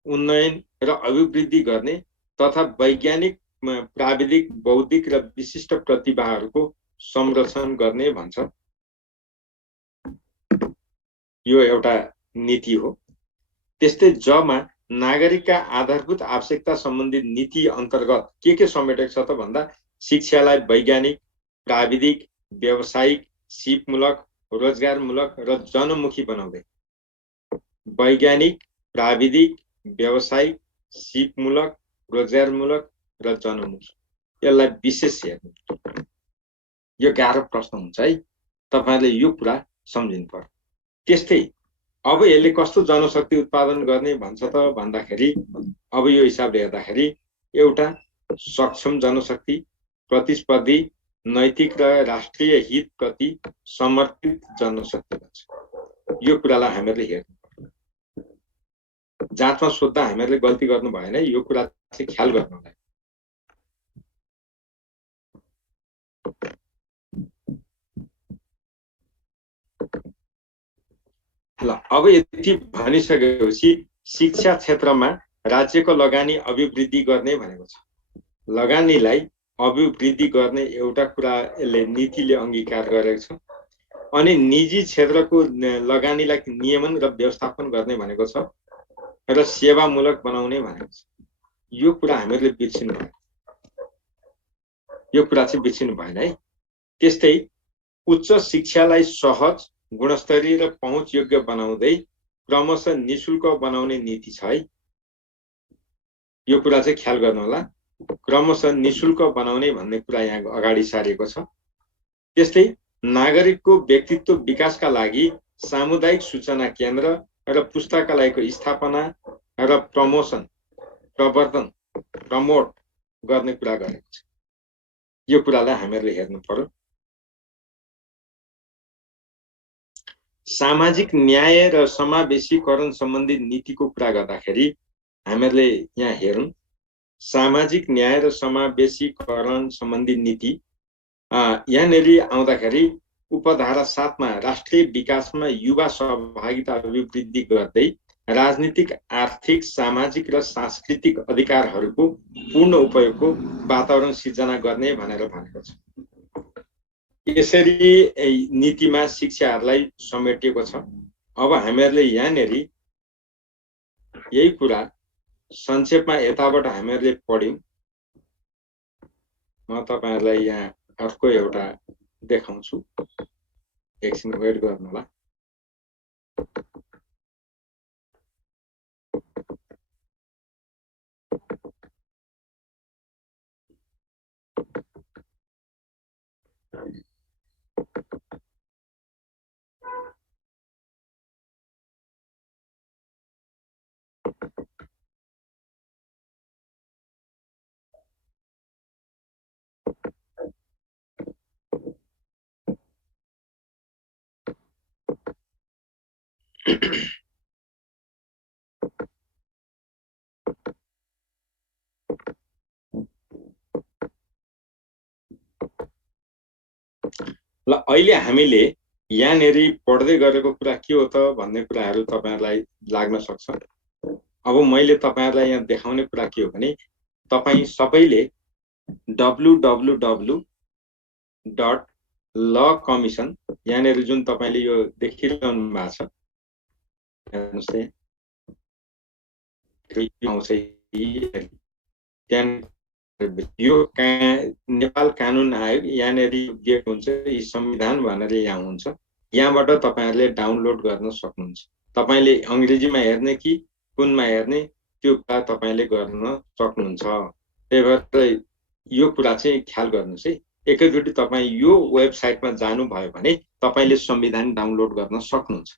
उन्नयन र अभिवृद्धि गर्ने तथा वैज्ञानिक, प्राविधिक, बौद्धिक र विशिष्ट प्रतिभाहरूको संरक्षण गर्ने भन्छ। यो एउटा नीति हो। त्यस्तै जमा नागरिकका आधारभूत आवश्यकता सम्बन्धी नीति अन्तर्गत के समेटेको छ त भन्दा शिक्षालाई वैज्ञानिक, प्राविधिक, व्यावसायिक, सिपमूलक, रोजगारमूलक र जनमुखी बनाउँदै, वैज्ञानिक, प्राविधिक, व्यावसायिक, सिपमूलक, रोजगारमूलक र जनमुखी, यसलाई विशेष हेर्नु। यो गाह्रो प्रश्न हुन्छ है, तपाईहरुले यो कुरा सम्झिनु पर्यो। त्यस्तै अब यसले कस्तो जनशक्ति उत्पादन गर्ने भन्छ त भन्दाखेरि अब यो हिसाबले हेर्दाखेरि एउटा सक्षम जनशक्ति, प्रतिस्पर्धी, नैतिक र राष्ट्रिय हित प्रति समर्पित जनशक्ति भन्छ। यो कुरालाई हामीहरूले हेर्नु पर्यो। जाँचमा सोध्दा हामीहरूले गल्ती गर्नु भएन, यो कुरा चाहिँ ख्याल गर्नु होला। ल अब यति भनिसकेपछि शिक्षा क्षेत्रमा राज्यको लगानी अभिवृद्धि गर्ने भनेको छ। लगानीलाई अभिवृद्धि गर्ने एउटा कुरा यसले नीतिले अंगीकार गरेको छ। अनि निजी क्षेत्रको लगानीलाई नियमन र व्यवस्थापन गर्ने भनेको छ र सेवामूलक बनाउने भनेको छ। यो कुरा हामीहरूले बिर्सिनु भएन, यो कुरा चाहिँ बिर्सिनु भएन है। त्यस्तै उच्च शिक्षालाई सहज, गुणस्तरीय र पहुँच योग्य बनाउँदै क्रमशः निशुल्क बनाउने नीति छ है। यो कुरा चाहिँ ख्याल गर्नु होला। क्रमशः निशुल्क बनाउने भन्ने कुरा यहाँ अगाडि सारिएको छ। त्यस्तै नागरिकको व्यक्तित्व विकासका लागि सामुदायिक सूचना केन्द्र र पुस्तकालयको स्थापना र प्रवर्धन प्रमोट गर्ने कुरा गरेको छ। यो कुरालाई हामीहरूले हेर्नु पर्यो। सामाजिक न्याय र समावेशीकरण सम्बन्धी नीतिको कुरा गर्दाखेरि हामीहरूले यहाँ हेरौँ। सामाजिक न्याय र समावेशीकरण सम्बन्धी नीति यहाँनिर आउँदाखेरि उपधारा 7 मा राष्ट्रिय विकासमा युवा सहभागिता अभिवृद्धि गर्दै राजनीतिक, आर्थिक, सामाजिक र सांस्कृतिक अधिकारहरूको पूर्ण उपयोगको वातावरण सिर्जना गर्ने भनेर भनेको छ। यसरी नीतिमा शिक्षाहरूलाई समेटिएको छ। अब हामीहरूले यहाँनिर यही कुरा संक्षेपमा यताबाट हामीहरूले पढ्यौं। म तपाईहरुलाई यहाँ अर्को एउटा देखाउँछु, एकछिन वेट गर्नु होला। अहिले हामीले यहाँनेरि पढ्दै गरेको कुरा के हो त भन्ने कुराहरू तपाईहरुलाई लाग्न सक्छ। अब मैले तपाईहरुलाई यहाँ देखाउने कुरा के हो भने तपाई सबैले www.lawcommission यहाँनेरि जुन तपाईले यो देखिरहनु भएको छ हेर्नुस् त्यहाँ यो नेपाल कानुन आयोग यहाँनेरि दिएको हुन्छ यी संविधान भनेर यहाँ हुन्छ। यहाँबाट तपाईहरुले डाउनलोड गर्न सक्नुहुन्छ। तपाईले अंग्रेजीमा हेर्ने कि कुनमा हेर्ने त्यो कुरा तपाईले गर्न सक्नुहुन्छ। त्यही भएर यो कुरा चाहिँ ख्याल गर्नुस् है। एकैचोटी तपाई यो वेबसाइटमा जानु भयो भने तपाईले संविधान डाउनलोड गर्न सक्नुहुन्छ।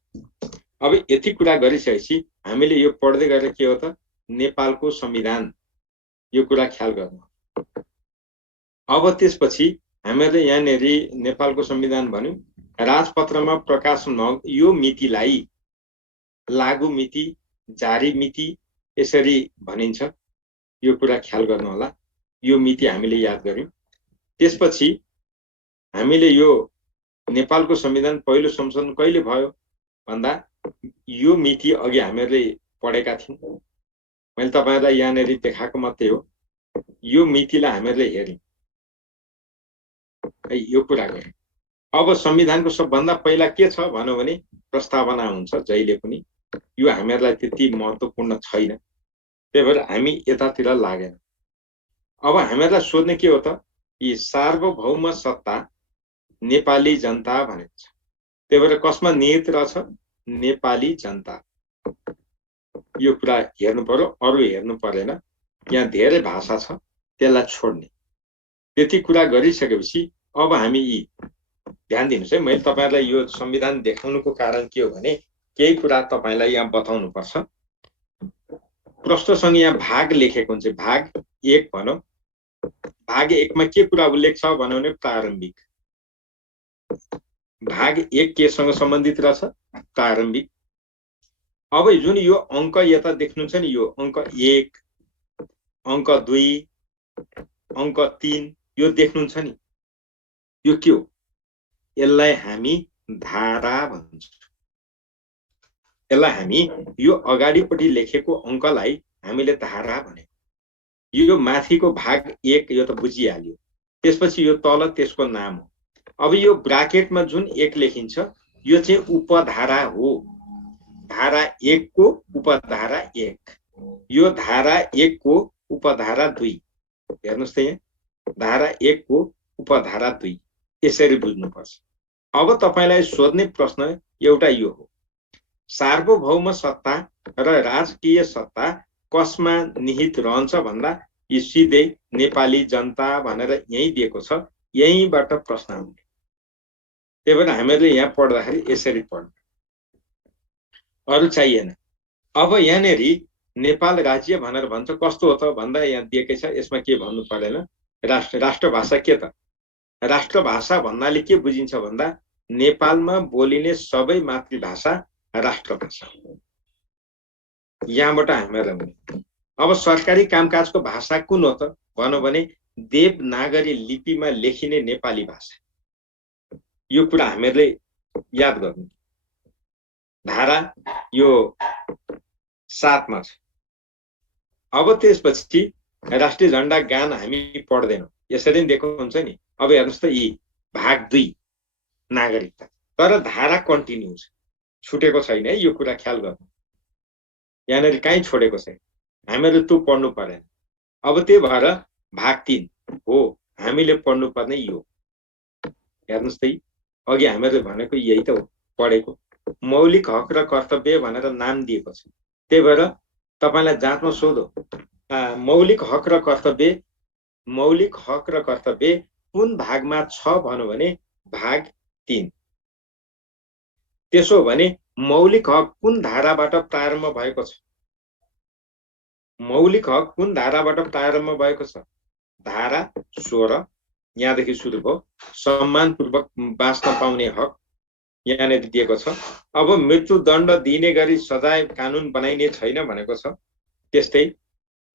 अब यति कुरा गरिसकेपछि हामीले यो पढ्दै गरेर के हो त नेपालको संविधान यो कुरा ख्याल गर्नु। अब त्यसपछि हामीले यहाँनेरि नेपालको संविधान भन्यो राजपत्रमा प्रकाशन यो मितिलाई लागू मिति जारी मिति यसरी भनिन्छ। यो कुरा ख्याल गर्नु होला। यो मिति हामीले याद गर्यौं। त्यसपछि हामीले यो नेपालको संविधान पहिलो संशोधन कहिले भयो भन्दा यो मिति अघि हामीले पढेका थियौं। मैले तपाईहरुलाई यहाँनेरि देखाएको मात्रै हो। यो मितिलाई हामीले हेर्यौं। यो कुरा गर्यौं। अब संविधानको सबभन्दा पहिला के छ भन्यो भने प्रस्तावना हुन्छ जहिले पनि। यो हामीहरुलाई त्यति महत्त्वपूर्ण छैन। त्यही भएर हामी यतातिर लागेन। अब हामीहरुलाई सोध्ने के हो त यी सार्वभौम सत्ता नेपाली जनता भनेको छ। त्यही भएर कसमा निहित रहेछ नेपाली जनता। यो कुरा हेर्नु पर्यो। अरु हेर्नु परेन। यहाँ धेरै भाषा छ त्यसलाई छोड्ने। त्यति कुरा गरिसकेपछि अब हामी यी ध्यान दिनुस् है। मैले तपाईहरुलाई यो संविधान देखाउनुको कारण के हो भने केही कुरा तपाईलाई यहाँ बताउनु पर्छ। प्रश्नसँग यहाँ भाग लेखेको हुन्छ। भाग 1 भनौं। भाग 1 मा के कुरा उल्लेख छ भन्यो भने प्रारम्भिक। भाग 1 केसँग सम्बन्धित रहेछ प्रारम्भिक। अब जुन यो अंक यता देख्नुहुन्छ नि यो अंक 1 अंक 2 अंक 3 यो देख्नुहुन्छ नि यो के हो यसलाई हामी धारा भन्छौं। यसलाई हामी यो अगाडिपटि लेखेको अंकलाई हामीले धारा भनेको। यो माथिको भाग 1 यो त बुझिहाल्यो। त्यसपछि यो तल त्यसको नाम हो। अब यो ब्राकेटमा जुन 1 लेखिन्छ यो चाहिँ उपधारा हो। धारा 1 को उपधारा 1। यो धारा 1 को उपधारा 2। हेर्नुस् त यहाँ धारा 1 को उपधारा 2 यसरी बुझ्नुपर्छ। अब तपाईलाई सोध्ने प्रश्न एउटा यो हो सार्वभौम सत्ता र राजकीय सत्ता कसमा निहित रहन्छ भन्दा यी सिधै नेपाली जनता भनेर यही दिएको छ। यहीबाट प्रश्न आउने। त्यही भएर हामीले यहाँ पढ्दाखेरि यसरी पढ्नु। अरु चाहिएन। अब यहाँनेरि नेपाल राज्य भनेर भन्छ कस्तो हो त भन्दा यहाँ दिएकै छ। यसमा के भन्नु पर्दैन। राष्ट्रभाषा के त राष्ट्रभाषा भन्नाले के बुझिन्छ भन्दा नेपालमा बोलिने सबै मातृभाषा राष्ट्रभाषा। यहाँबाट हामीलाई अब सरकारी कामकाजको भाषा कुन हो त भन्नु भने देवनागरी लिपिमा लेखिने नेपाली भाषा। यो कुरा हामीले याद गर्नु। धारा यो 7 मा छ। अब त्यसपछि राष्ट्रिय झण्डा गान हामी पढ्दैनौं। यसरी नै दिएको हुन्छ नि। अब हेर्नुस् त यी भाग 2 नागरिकता तर धारा कन्टिन्यू छ। छुटेको छैन है। यो कुरा ख्याल गर्नु। यहाँनेरि कहीँ छोडेको छैन। हामीले त्यो पढ्नु पर्दैन। अब त्यही भएर भाग 3 हो हामीले पढ्नु पर्ने यो। हेर्नुस् त अघि हामीले भनेको यही त हो पढेको। मौलिक हक र कर्तव्य भनेर नाम दिएको छ। त्यही भएर तपाईलाई जाँचमा सोधो मौलिक हक र कर्तव्य कुन भागमा छ भन्नु भने भाग 3। त्यसो भने मौलिक हक कुन धाराबाट प्रारम्भ भएको छ? मौलिक हक कुन धाराबाट प्रारम्भ भएको छ? धारा 16 यहाँदेखि सुरु भयो। सम्मानपूर्वक बाँच्न पाउने हक यहाँनेरि दिएको छ। अब मृत्युदण्ड दिने गरी सजाय कानुन बनाइने छैन भनेको छ। त्यस्तै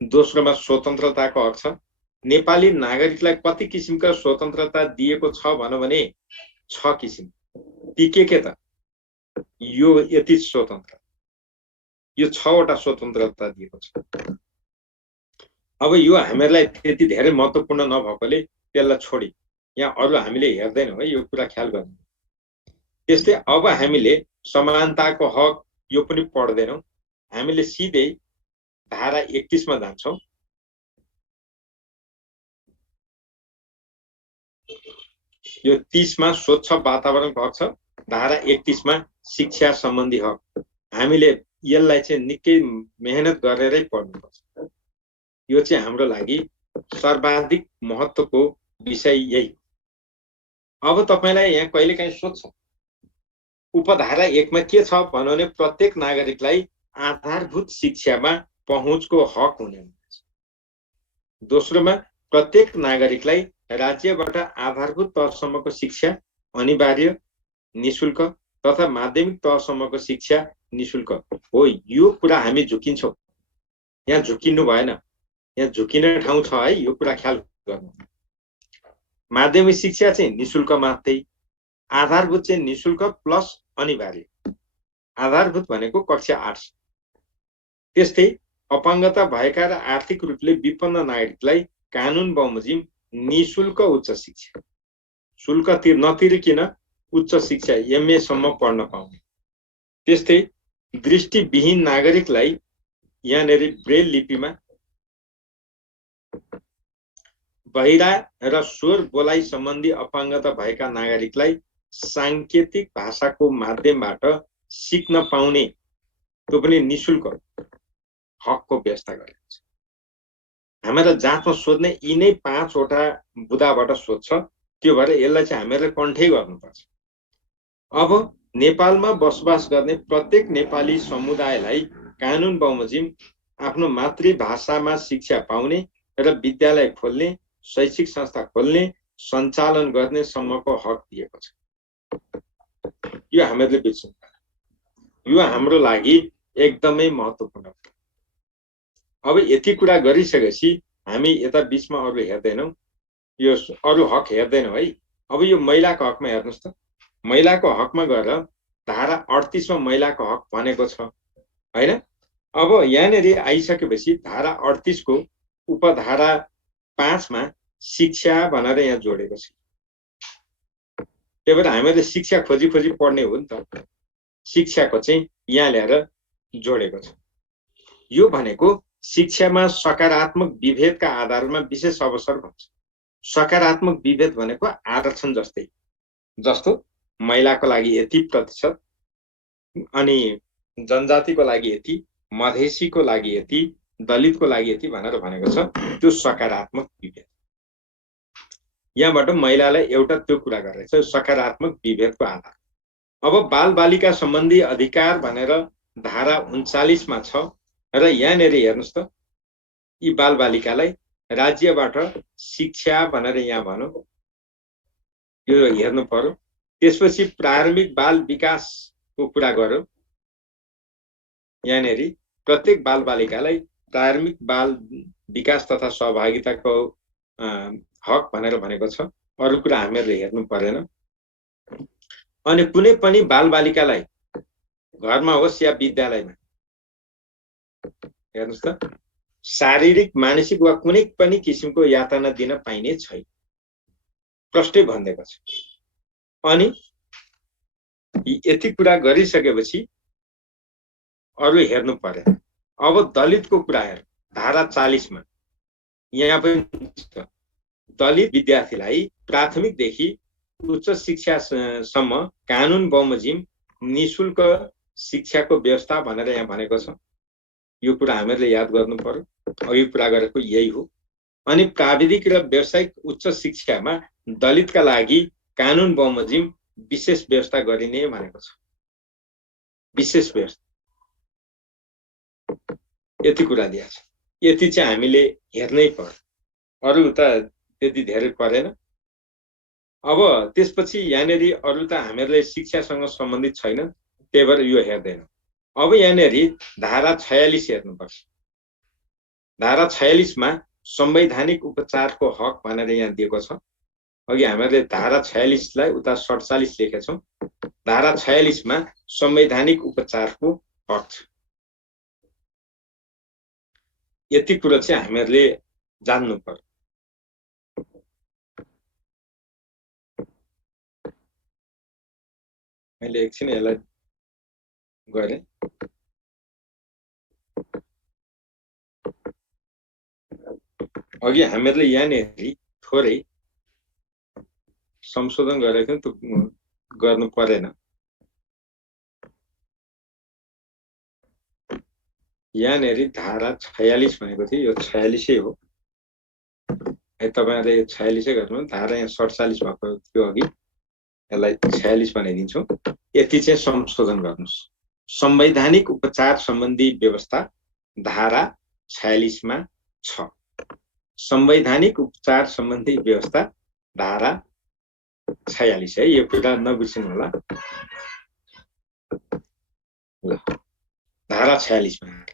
दोस्रोमा स्वतन्त्रताको हक छ। नेपाली नागरिकलाई कति किसिमका स्वतन्त्रता दिएको छ भन्नु भने 6 किसिम ती के त यो यति स्वतन्त्र, यो 6 वटा स्वतन्त्रता दिएको छ। अब यो हामीलाई त्यति धेरै महत्त्वपूर्ण नभएकोले त्यसलाई छोडी यहाँ अरु हामीले हेर्दैनौँ है, यो कुरा ख्याल गर्नु। त्यस्तै अब हामीले समानताको हक यो पनि पढ्दैनौँ, हामीले सिधै धारा 31 मा जान्छौँ। यो 30 मा स्वच्छ वातावरणको हक छ, धारा 31 मा शिक्षा सम्बन्धी हक। हामीले यसलाई चाहिँ निकै मेहनत गरेरै पढ्नुपर्छ। यो चाहिँ हाम्रो लागि सर्वाधिक महत्त्वको विषय यही। अब तपाईलाई यहाँ कहिलेकाहीँ सोध्छ उपधारा 1 मा के छ भन्नु भने प्रत्येक नागरिकलाई आधारभूत शिक्षामा पहुँचको हक हुने। दोस्रोमा प्रत्येक नागरिकलाई राज्यबाट आधारभूत तहसम्मको शिक्षा अनिवार्य, निशुल्क तथा माध्यमिक तहसम्मको शिक्षा निशुल्क हो। यो कुरा हामी झुकिन्छौँ, यहाँ झुकिनु भएन, यहाँ झुकिने ठाउँ छ है, यो कुरा ख्याल गर्नु। माध्यमिक शिक्षा चाहिँ निशुल्क मात्रै, आधारभूत चाहिँ निशुल्क प्लस अनिवार्य। आधारभूत भनेको कक्षा 8। त्यस्तै अपाङ्गता भएका र आर्थिक रूपले विपन्न नागरिकलाई कानुन बमोजिम निशुल्क उच्च शिक्षा, शुल्क नतिरिकन उच्च शिक्षा एमए सम्म पढ्न पाउने। त्यस्तै दृष्टिविहीन नागरिकलाई यहाँनेरि ब्रेल लिपिमा, बहिरा र स्वर बोलाइ सम्बन्धी अपाङ्गता भएका नागरिकलाई सांकेतिक भाषाको माध्यमबाट सिक्न पाउने, त्यो पनि निशुल्क हकको व्यवस्था गरेको छ। हामीलाई जाँचमा सोध्ने यिनै 5 वटा बुदाबाट सोध्छ, त्यो भएर यसलाई चाहिँ हामीहरूले कन्ठै गर्नुपर्छ। अब नेपालमा बसोबास गर्ने प्रत्येक नेपाली समुदायलाई कानुन बमोजिम आफ्नो मातृभाषामा शिक्षा पाउने र विद्यालय खोल्ने, शैक्षिक संस्था खोल्ने, सञ्चालन गर्ने सम्मको हक दिएको छ। यो हामीले बुझ्छौँ, यो हाम्रो लागि एकदमै महत्त्वपूर्ण। अब यति कुरा गरिसकेपछि हामी यता बीचमा अरु हेर्दैनौँ, यो अरु हक हेर्दैनौँ है। अब यो महिलाको हकमा हेर्नुस् त, महिलाको हकमा गएर धारा 38 मा महिलाको हक भनेको छ हैन। अब यहाँनेरि आइसकेपछि धारा 38 को उपधारा 5 मा शिक्षा भनेर यहाँ जोडेको छ। त्यही भएर हामीले शिक्षा खोजी खोजी पढ्ने हो नि त, शिक्षाको चाहिँ यहाँ ल्याएर जोडेको छ। यो भनेको शिक्षामा सकारात्मक विभेदका आधारमा विशेष अवसर भन्छ। सकारात्मक विभेद भनेको आरक्षण जस्तै, जस्तो महिलाको लागि यति प्रतिशत, अनि जनजातिको लागि यति, मधेसीको लागि यति, दलितको लागि यति भनेर भनेको छ। त्यो सकारात्मक विभेद। यहाँबाट महिलालाई एउटा त्यो कुरा गरेको छ, सकारात्मक विभेदको आधार। अब बाल बालिका सम्बन्धी अधिकार भनेर धारा 39 मा छ र यहाँनेरि हेर्नुस् त, यी बाल बालिकालाई राज्यबाट शिक्षा भनेर यहाँ भनौँ, यो हेर्नु पर्यो। त्यसपछि प्रारम्भिक बाल विकासको कुरा गर्यो, यहाँनेरि प्रत्येक बाल बालिकालाई प्रारम्भिक बाल विकास तथा सहभागिताको हक भनेर भनेको छ। अरु कुरा हामीहरूले हेर्नु परेन। अनि कुनै पनि बाल बालिकालाई घरमा होस् या विद्यालयमा, हेर्नुस् त, शारीरिक मानसिक वा कुनै पनि किसिमको यातना दिन पाइने छैन, प्रष्टै भनिदिएको छ। अनि यति कुरा गरिसकेपछि अरु हेर्नु पर्यो। अब दलितको कुरा हेर, धारा 40 मा यहाँ पनि दलित विद्यार्थीलाई प्राथमिकदेखि उच्च शिक्षासम्म कानुन बमोजिम निशुल्क शिक्षाको व्यवस्था भनेर यहाँ भनेको छ। यो कुरा हामीहरूले याद गर्नु पर्यो, अघि कुरा गरेको यही हो। अनि प्राविधिक र व्यावसायिक उच्च शिक्षामा दलितका लागि कानुन बमोजिम विशेष व्यवस्था गरिने भनेको छ। विशेष व्यवस्था यति कुरा दिएको छ। यति चाहिँ हामीले हेर्नै पर्यो, अरु त त्यति धेरै परेन। अब त्यसपछि यहाँनेरि अरु त हामीहरूले शिक्षासँग सम्बन्धित छैन, त्यही भएर यो हेर्दैनौँ। अब यहाँनेरि धारा 46 हेर्नुपर्छ। धारा 46 मा संवैधानिक उपचारको हक भनेर यहाँ दिएको छ अघि हामीले धारा 46 लाई उता 47 लेखेका छौं। धारा 46 मा संवैधानिक उपचारको हक छ। यति कुरा चाहिँ हामीहरूले जान्नु पर्यो। मैले एकछिन यसलाई गरेँ। अघि हामीहरूले यहाँनिर थोरै संशोधन गरेको थियौं, त्यो गर्नु परेन। यहाँनिर धारा 46 भनेको थियो, यो 46 हो। तपाईहरुले 46 गर्नु, धारा यहाँ 47 भएको थियो अघि, यसलाई 46 बनाइदिन्छौं। यति चाहिँ संशोधन गर्नुस्। संवैधानिक उपचार सम्बन्धी व्यवस्था धारा 46 मा छ। संवैधानिक उपचार सम्बन्धी व्यवस्था धारा 46 है, यो कुरा नबिर्सिनु होला। ल धारा 46 मा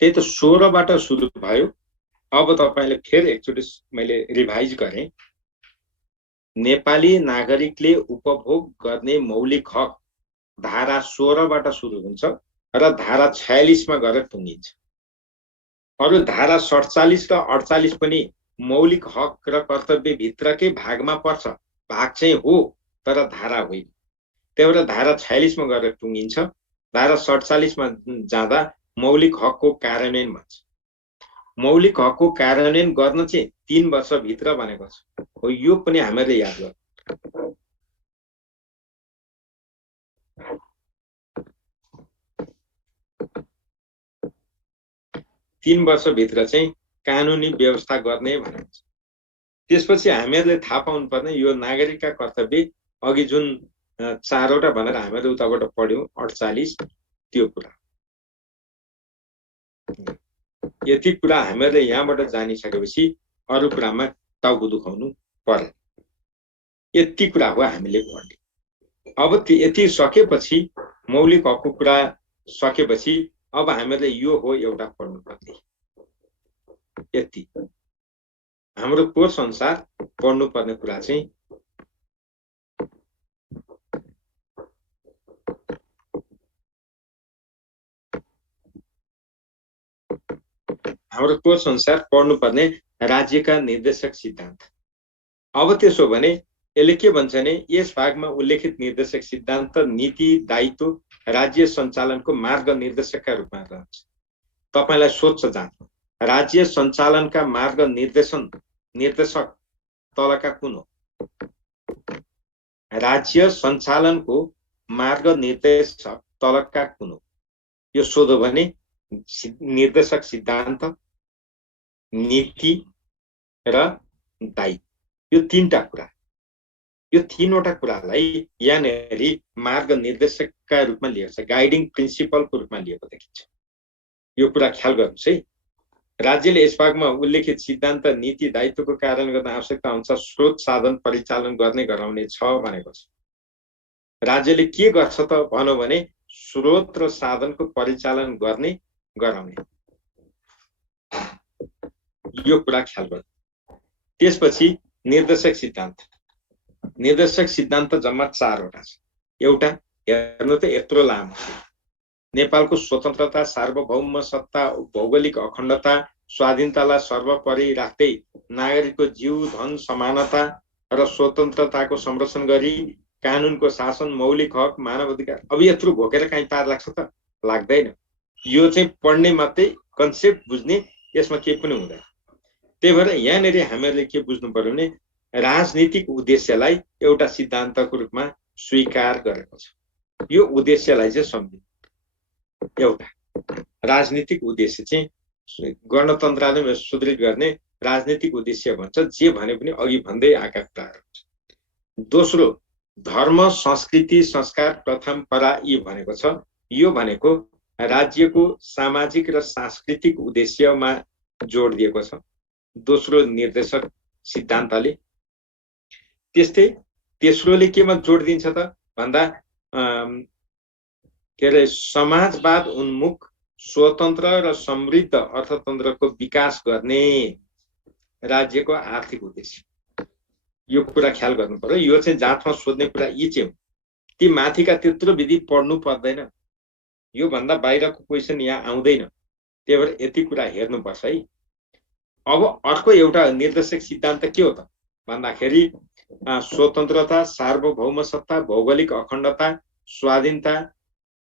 त्यही त 16 बाट सुरु भयो। अब तपाईले फेरि एकचोटि मैले रिभाइज गरेँ। नेपाली नागरिकले उपभोग गर्ने मौलिक हक धारा 16 बाट सुरु हुन्छ र धारा 46 मा गएर टुङ्गिन्छ। अरु धारा 47 र 48 पनि मौलिक हक र कर्तव्य भित्रकै भागमा पर्छ। भाग चाहिँ हो तर धारा होइन। त्यही धारा 46 मा गएर टुङ्गिन्छ। धारा 47 मा जाँदा मौलिक हकको कार्यान्वयन भन्छ। मौलिक हकको कार्यान्वयन गर्न चाहिँ 3 वर्ष भित्र भनेको छ। हो, यो पनि हामीले याद गर्नु। 3 वर्ष भित्र चाहिँ कानुनी व्यवस्था गर्ने भनेको छ। त्यसपछि हामीहरूले थाहा पाउनु पर्ने यो नागरिकका कर्तव्य अघि जुन 4 वटा भनेर हामीले उताबाट पढ्यौं 48 त्यो कुरा। यति कुरा हामीहरूले यहाँबाट जानिसकेपछि अरु कुरामा टाउको दुखाउनु पर्यो। यति कुरा हो हामीले पढ्ने। अब यति सकेपछि मौलिक हकको कुरा सकेपछि अब हामीले यो हो एउटा पढ्नु पर्ने। यति हाम्रो कोर्स अनुसार पढ्नु पर्ने कुरा चाहिँ हाम्रो कोर्स अनुसार पढ्नुपर्ने राज्यका निर्देशक सिद्धान्त। अब त्यसो भने यसले के भन्छ भने यस भागमा उल्लेखित निर्देशक सिद्धान्त नीति दायित्व राज्य सञ्चालनको मार्ग निर्देशकका रूपमा रहन्छ। तपाईलाई सोध्छ जान्छ राज्य सञ्चालनका मार्ग निर्देशक तलका कुन हो? राज्य सञ्चालनको मार्ग निर्देशक तलका कुन हो? यो सोध्यो भने निर्देशक सिद्धान्त, नीति र दायित्व, यो 3टा कुरा। यो 3वटा कुरालाई यहाँनिर मार्ग निर्देशकका रूपमा लिएको छ, गाइडिङ प्रिन्सिपलको रूपमा लिएको देखिन्छ। यो कुरा ख्याल गर्नुस् है। राज्यले यस भागमा उल्लेखित सिद्धान्त नीति दायित्वको कार्यान्वयन गर्न आवश्यकता अनुसार स्रोत साधन परिचालन गर्ने गराउने छ भनेको छ। राज्यले के गर्छ त भनौं भने स्रोत र साधनको परिचालन गर्ने गराउने, यो कुरा ख्याल गर्नु। त्यसपछि निर्देशक सिद्धान्त। निर्देशक सिद्धान्त जम्मा 4 वटा छ। एउटा हेर्नु त यत्रो लामो छ। नेपालको स्वतन्त्रता, सार्वभौम सत्ता, भौगोलिक अखण्डता, स्वाधीनतालाई सर्वोपरि राख्दै नागरिकको जीव, धन, समानता र स्वतन्त्रताको संरक्षण गरी कानुनको शासन, मौलिक हक, मानव अधिकार। अब यत्रो भोकेर कहीँ पार लाग्छ त? लाग्दैन। यो चाहिँ पढ्ने मात्रै, कन्सेप्ट बुझ्ने, यसमा केही पनि हुँदैन। त्यही भएर यहाँनिर हामीहरूले के बुझ्नु पर्यो भने राजनीतिक उद्देश्यलाई एउटा सिद्धान्तको रूपमा स्वीकार गरेको छ। यो उद्देश्यलाई चाहिँ सम्झिनु। एउटा राजनीतिक उद्देश्य चाहिँ गणतन्त्रलाई सुदृढ गर्ने राजनीतिक उद्देश्य भन्छ। जे भने पनि अघि भन्दै आएका कुराहरू। दोस्रो धर्म, संस्कृति, संस्कार, परम्परा यी भनेको छ। यो भनेको राज्यको सामाजिक र सांस्कृतिक उद्देश्यमा जोड दिएको छ दोस्रो निर्देशक सिद्धान्तले। त्यस्तै तेस्रोले केमा जोड दिन्छ त भन्दा के अरे समाजवाद उन्मुख स्वतन्त्र र समृद्ध अर्थतन्त्रको विकास गर्ने राज्यको आर्थिक उद्देश्य। यो कुरा ख्याल गर्नु पर्यो। यो चाहिँ जाँचमा सोध्ने कुरा यी चाहिँ हुन्। ती माथिका त्यत्रो विधि पढ्नु पर्दैन, यो भन्दा बाहिरको क्वेसन यहाँ आउँदैन। त्यही भएर यति कुरा हेर्नुपर्छ है। अब अर्को एउटा निर्देशक सिद्धान्त के हो त भन्दाखेरि स्वतन्त्रता, सार्वभौम सत्ता, भौगोलिक अखण्डता, स्वाधीनता,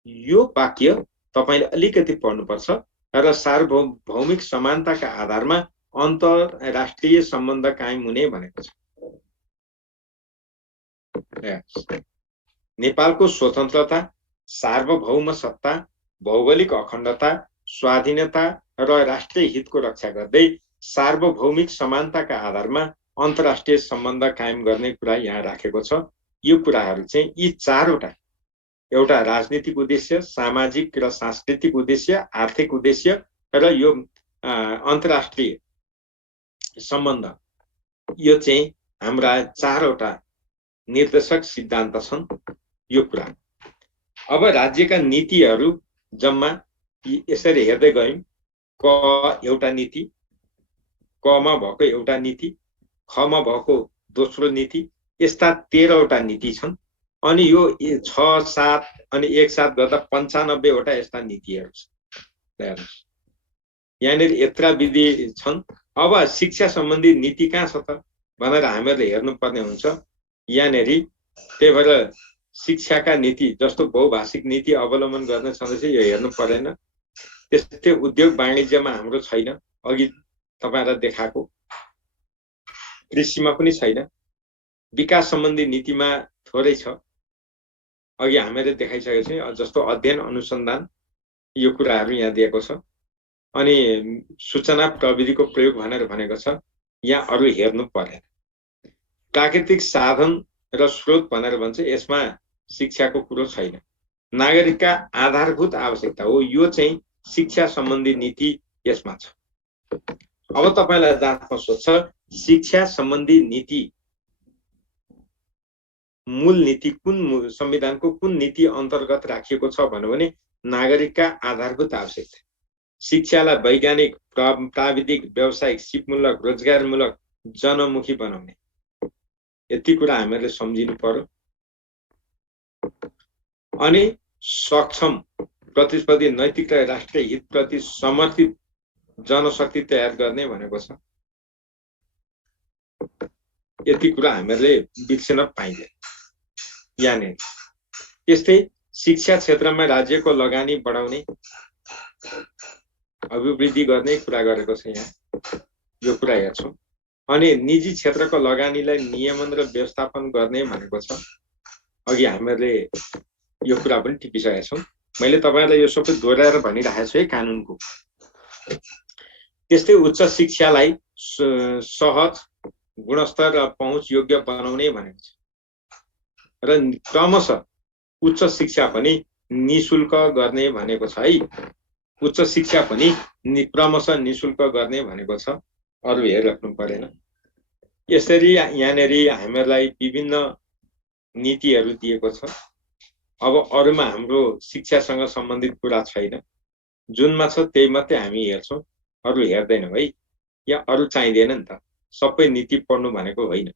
यो वाक्य तपाईले अलिकति पढ्नुपर्छ र सार्वभौमिक समानताका आधारमा अन्तर्राष्ट्रिय सम्बन्ध कायम हुने भनेको छ। नेपालको स्वतन्त्रता, सार्वभौम सत्ता, भौगोलिक अखण्डता, स्वाधीनता र राष्ट्रिय हितको रक्षा गर्दै सार्वभौमिक समानताका आधारमा अन्तर्राष्ट्रिय सम्बन्ध कायम गर्ने कुरा यहाँ राखेको छ। यो कुराहरू चाहिँ यी चारवटा, एउटा राजनीतिक उद्देश्य, सामाजिक र सांस्कृतिक उद्देश्य, आर्थिक उद्देश्य र यो अन्तर्राष्ट्रिय सम्बन्ध, यो चाहिँ हाम्रा चारवटा निर्देशक सिद्धान्त छन्। यो कुरा अब राज्यका नीतिहरू जम्मा यसरी हेर्दै गयौं। क एउटा नीति, कमा भएको एउटा नीति, खमा भएको दोस्रो नीति, यस्ता 13 वटा नीति छन्। अनि यो 6, 7 अनि 1 साथ गर्दा 95 वटा यस्ता नीतिहरू छन्। यहाँनिर यत्रा विधि छन्। अब शिक्षा सम्बन्धी नीति कहाँ छ त भनेर हामीहरूले हेर्नुपर्ने हुन्छ यहाँनिर। त्यही भएर शिक्षाका नीति जस्तो बहुभाषिक नीति अवलम्बन गर्न छँदैछ, यो हेर्नु पर्दैन। त्यस्तै उद्योग वाणिज्यमा हाम्रो छैन, अघि तपाईहरुलाई देखाएको। कृषिमा पनि छैन। विकास सम्बन्धी नीतिमा थोरै छ, अघि हामीले देखाइसकेको छौं। जस्तो अध्ययन अनुसन्धान, यो कुराहरू यहाँ दिएको छ। अनि सूचना प्रविधिको प्रयोग भनेर भनेको छ, यहाँ अरु हेर्नु पर्दैन। प्राकृतिक साधन र स्रोत भनेर भन्छ, यसमा शिक्षाको कुरो छैन। नागरिकका आधारभूत आवश्यकता हो, यो चाहिँ शिक्षा सम्बन्धी नीति यसमा छ। अब तपाईलाई जाँचमा सोध्छ, शिक्षा सम्बन्धी नीति मूल नीति कुन, संविधानको कुन नीति अन्तर्गत राखिएको छ भने नागरिकका आधारभूत आवश्यकता, शिक्षालाई वैज्ञानिक, प्राविधिक, व्यावसायिक, सिपमूलक, रोजगारमूलक, जनमुखी बनाउने, यति कुरा हामीले सम्झिनु पर्यो। अनि सक्षम, प्रतिस्पर्धी, नैतिक र राष्ट्रिय हितप्रति समर्पित जनशक्ति तयार गर्ने भनेको छ। यति कुरा हामीले बिर्सन पाइँदैन यहाँनिर। त्यस्तै शिक्षा क्षेत्रमा राज्यको लगानी बढाउने, अभिवृद्धि गर्ने कुरा गरेको छ यहाँ, यो कुरा हेर्छौं। अनि निजी क्षेत्रको लगानीलाई नियमन र व्यवस्थापन गर्ने भनेको छ। अघि हामीले यो कुरा पनि टिपिसकेका छौं। मैले तपाईहरुलाई यो सबै दोहोर्याएर भनिरहेको छु है कानुनको। त्यस्तै उच्च शिक्षालाई सहज, गुणस्तर र पहुँच योग्य बनाउने भनेको छ। र क्रमशः उच्च शिक्षा पनि निशुल्क गर्ने भनेको छ है। उच्च शिक्षा पनि क्रमशः निशुल्क गर्ने भनेको छ, अरु हेरिराख्नु परेन। यसरी यहाँनिर हामीलाई विभिन्न नीतिहरू दिएको छ। अब अरुमा हाम्रो शिक्षासँग सम्बन्धित कुरा छैन, जुनमा छ त्यही मात्रै हामी हेर्छौं, अरु हेर्दैनौं है। यहाँ अरु चाहिँदैन नि त, सबै नीति पढ्नु भनेको होइन।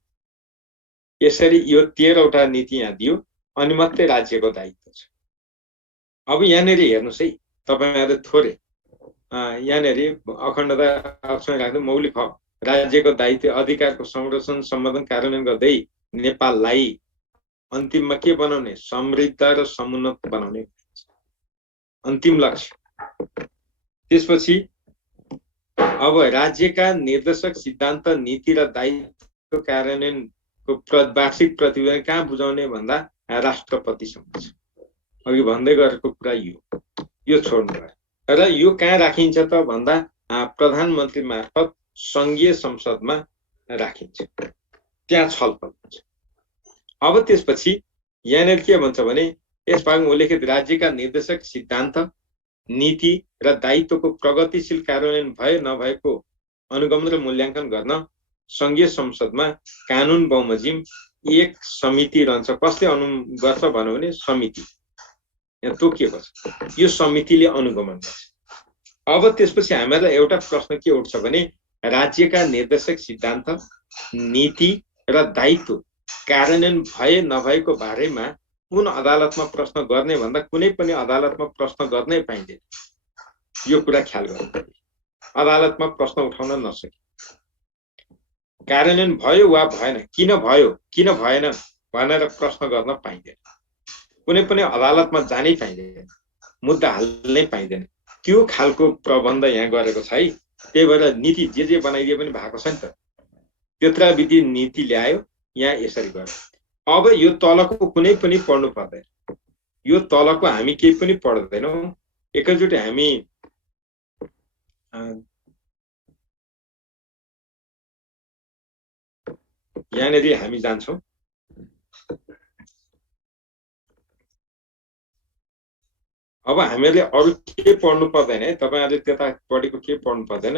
यसरी यो 13 वटा नीति यहाँ दियो, अनि मात्रै राज्यको दायित्व छ। अब यहाँनिर हेर्नुस् है, तपाईहरुले थोरै यहाँनिर अखण्डता अक्षर राख्दै मौलिक हक, राज्यको दायित्व, अधिकारको संरक्षण, सम्बन्धन, कार्यान्वयन गर्दै नेपाललाई अन्तिममा के बनाउने, समृद्ध र समुन्नत बनाउने अन्तिम लक्ष्य। त्यसपछि अब राज्यका निर्देशक सिद्धान्त, नीति र दायित्व कार्यान्वयनको वार्षिक प्रतिवेदन कहाँ बुझाउने भन्दा राष्ट्रपतिसँग छ। अघि भन्दै गरेको कुरा यो छोड्नु पर्यो। र यो कहाँ राखिन्छ त भन्दा प्रधानमन्त्री मार्फत संघीय संसदमा राखिन्छ, त्यहाँ छलफल हुन्छ। अब त्यसपछि यहाँनिर के भन्छ भने, यस भागमा उल्लेखित राज्यका निर्देशक सिद्धान्त, नीति र दायित्वको प्रगतिशील कार्यान्वयन भए नभएको अनुगमन र मूल्याङ्कन गर्न संघीय संसदमा कानुन बमोजिम एक समिति रहन्छ। कसले गर्छ भने समिति यहाँ तोकिएको छ, यो समितिले अनुगमन गर्छ। अब त्यसपछि हामीलाई एउटा प्रश्न के उठ्छ भने, राज्यका निर्देशक सिद्धान्त, नीति र दायित्व कार्यान्वयन भए नभएको बारेमा कुन अदालतमा प्रश्न गर्ने भन्दा कुनै पनि अदालतमा प्रश्न गर्नै पाइँदैन। यो कुरा ख्याल गर्नु। अदालतमा प्रश्न उठाउन नसके कार्यान्वयन भयो वा भएन, किन भयो किन भएन भनेर प्रश्न गर्न पाइँदैन। कुनै पनि अदालतमा जानै पाइँदैन, मुद्दा हाल्नै पाइँदैन। त्यो खालको प्रबन्ध यहाँ गरेको छ है। त्यही भएर नीति जे बनाइदिए पनि भएको छ नि त। त्यत्रा विधि नीति ल्यायो, यहाँ यसरी गर्यो। अब यो तलको कुनै पनि पढ्नु पर्दैन। यो तलको हामी केही पनि पढ्दैनौँ। एकैचोटि हामी यहाँनिर हामी जान्छौँ। अब हामीहरूले अरू के पढ्नु पर्दैन है। तपाईहरुले त्यतापट्टिको के पढ्नु पर्दैन।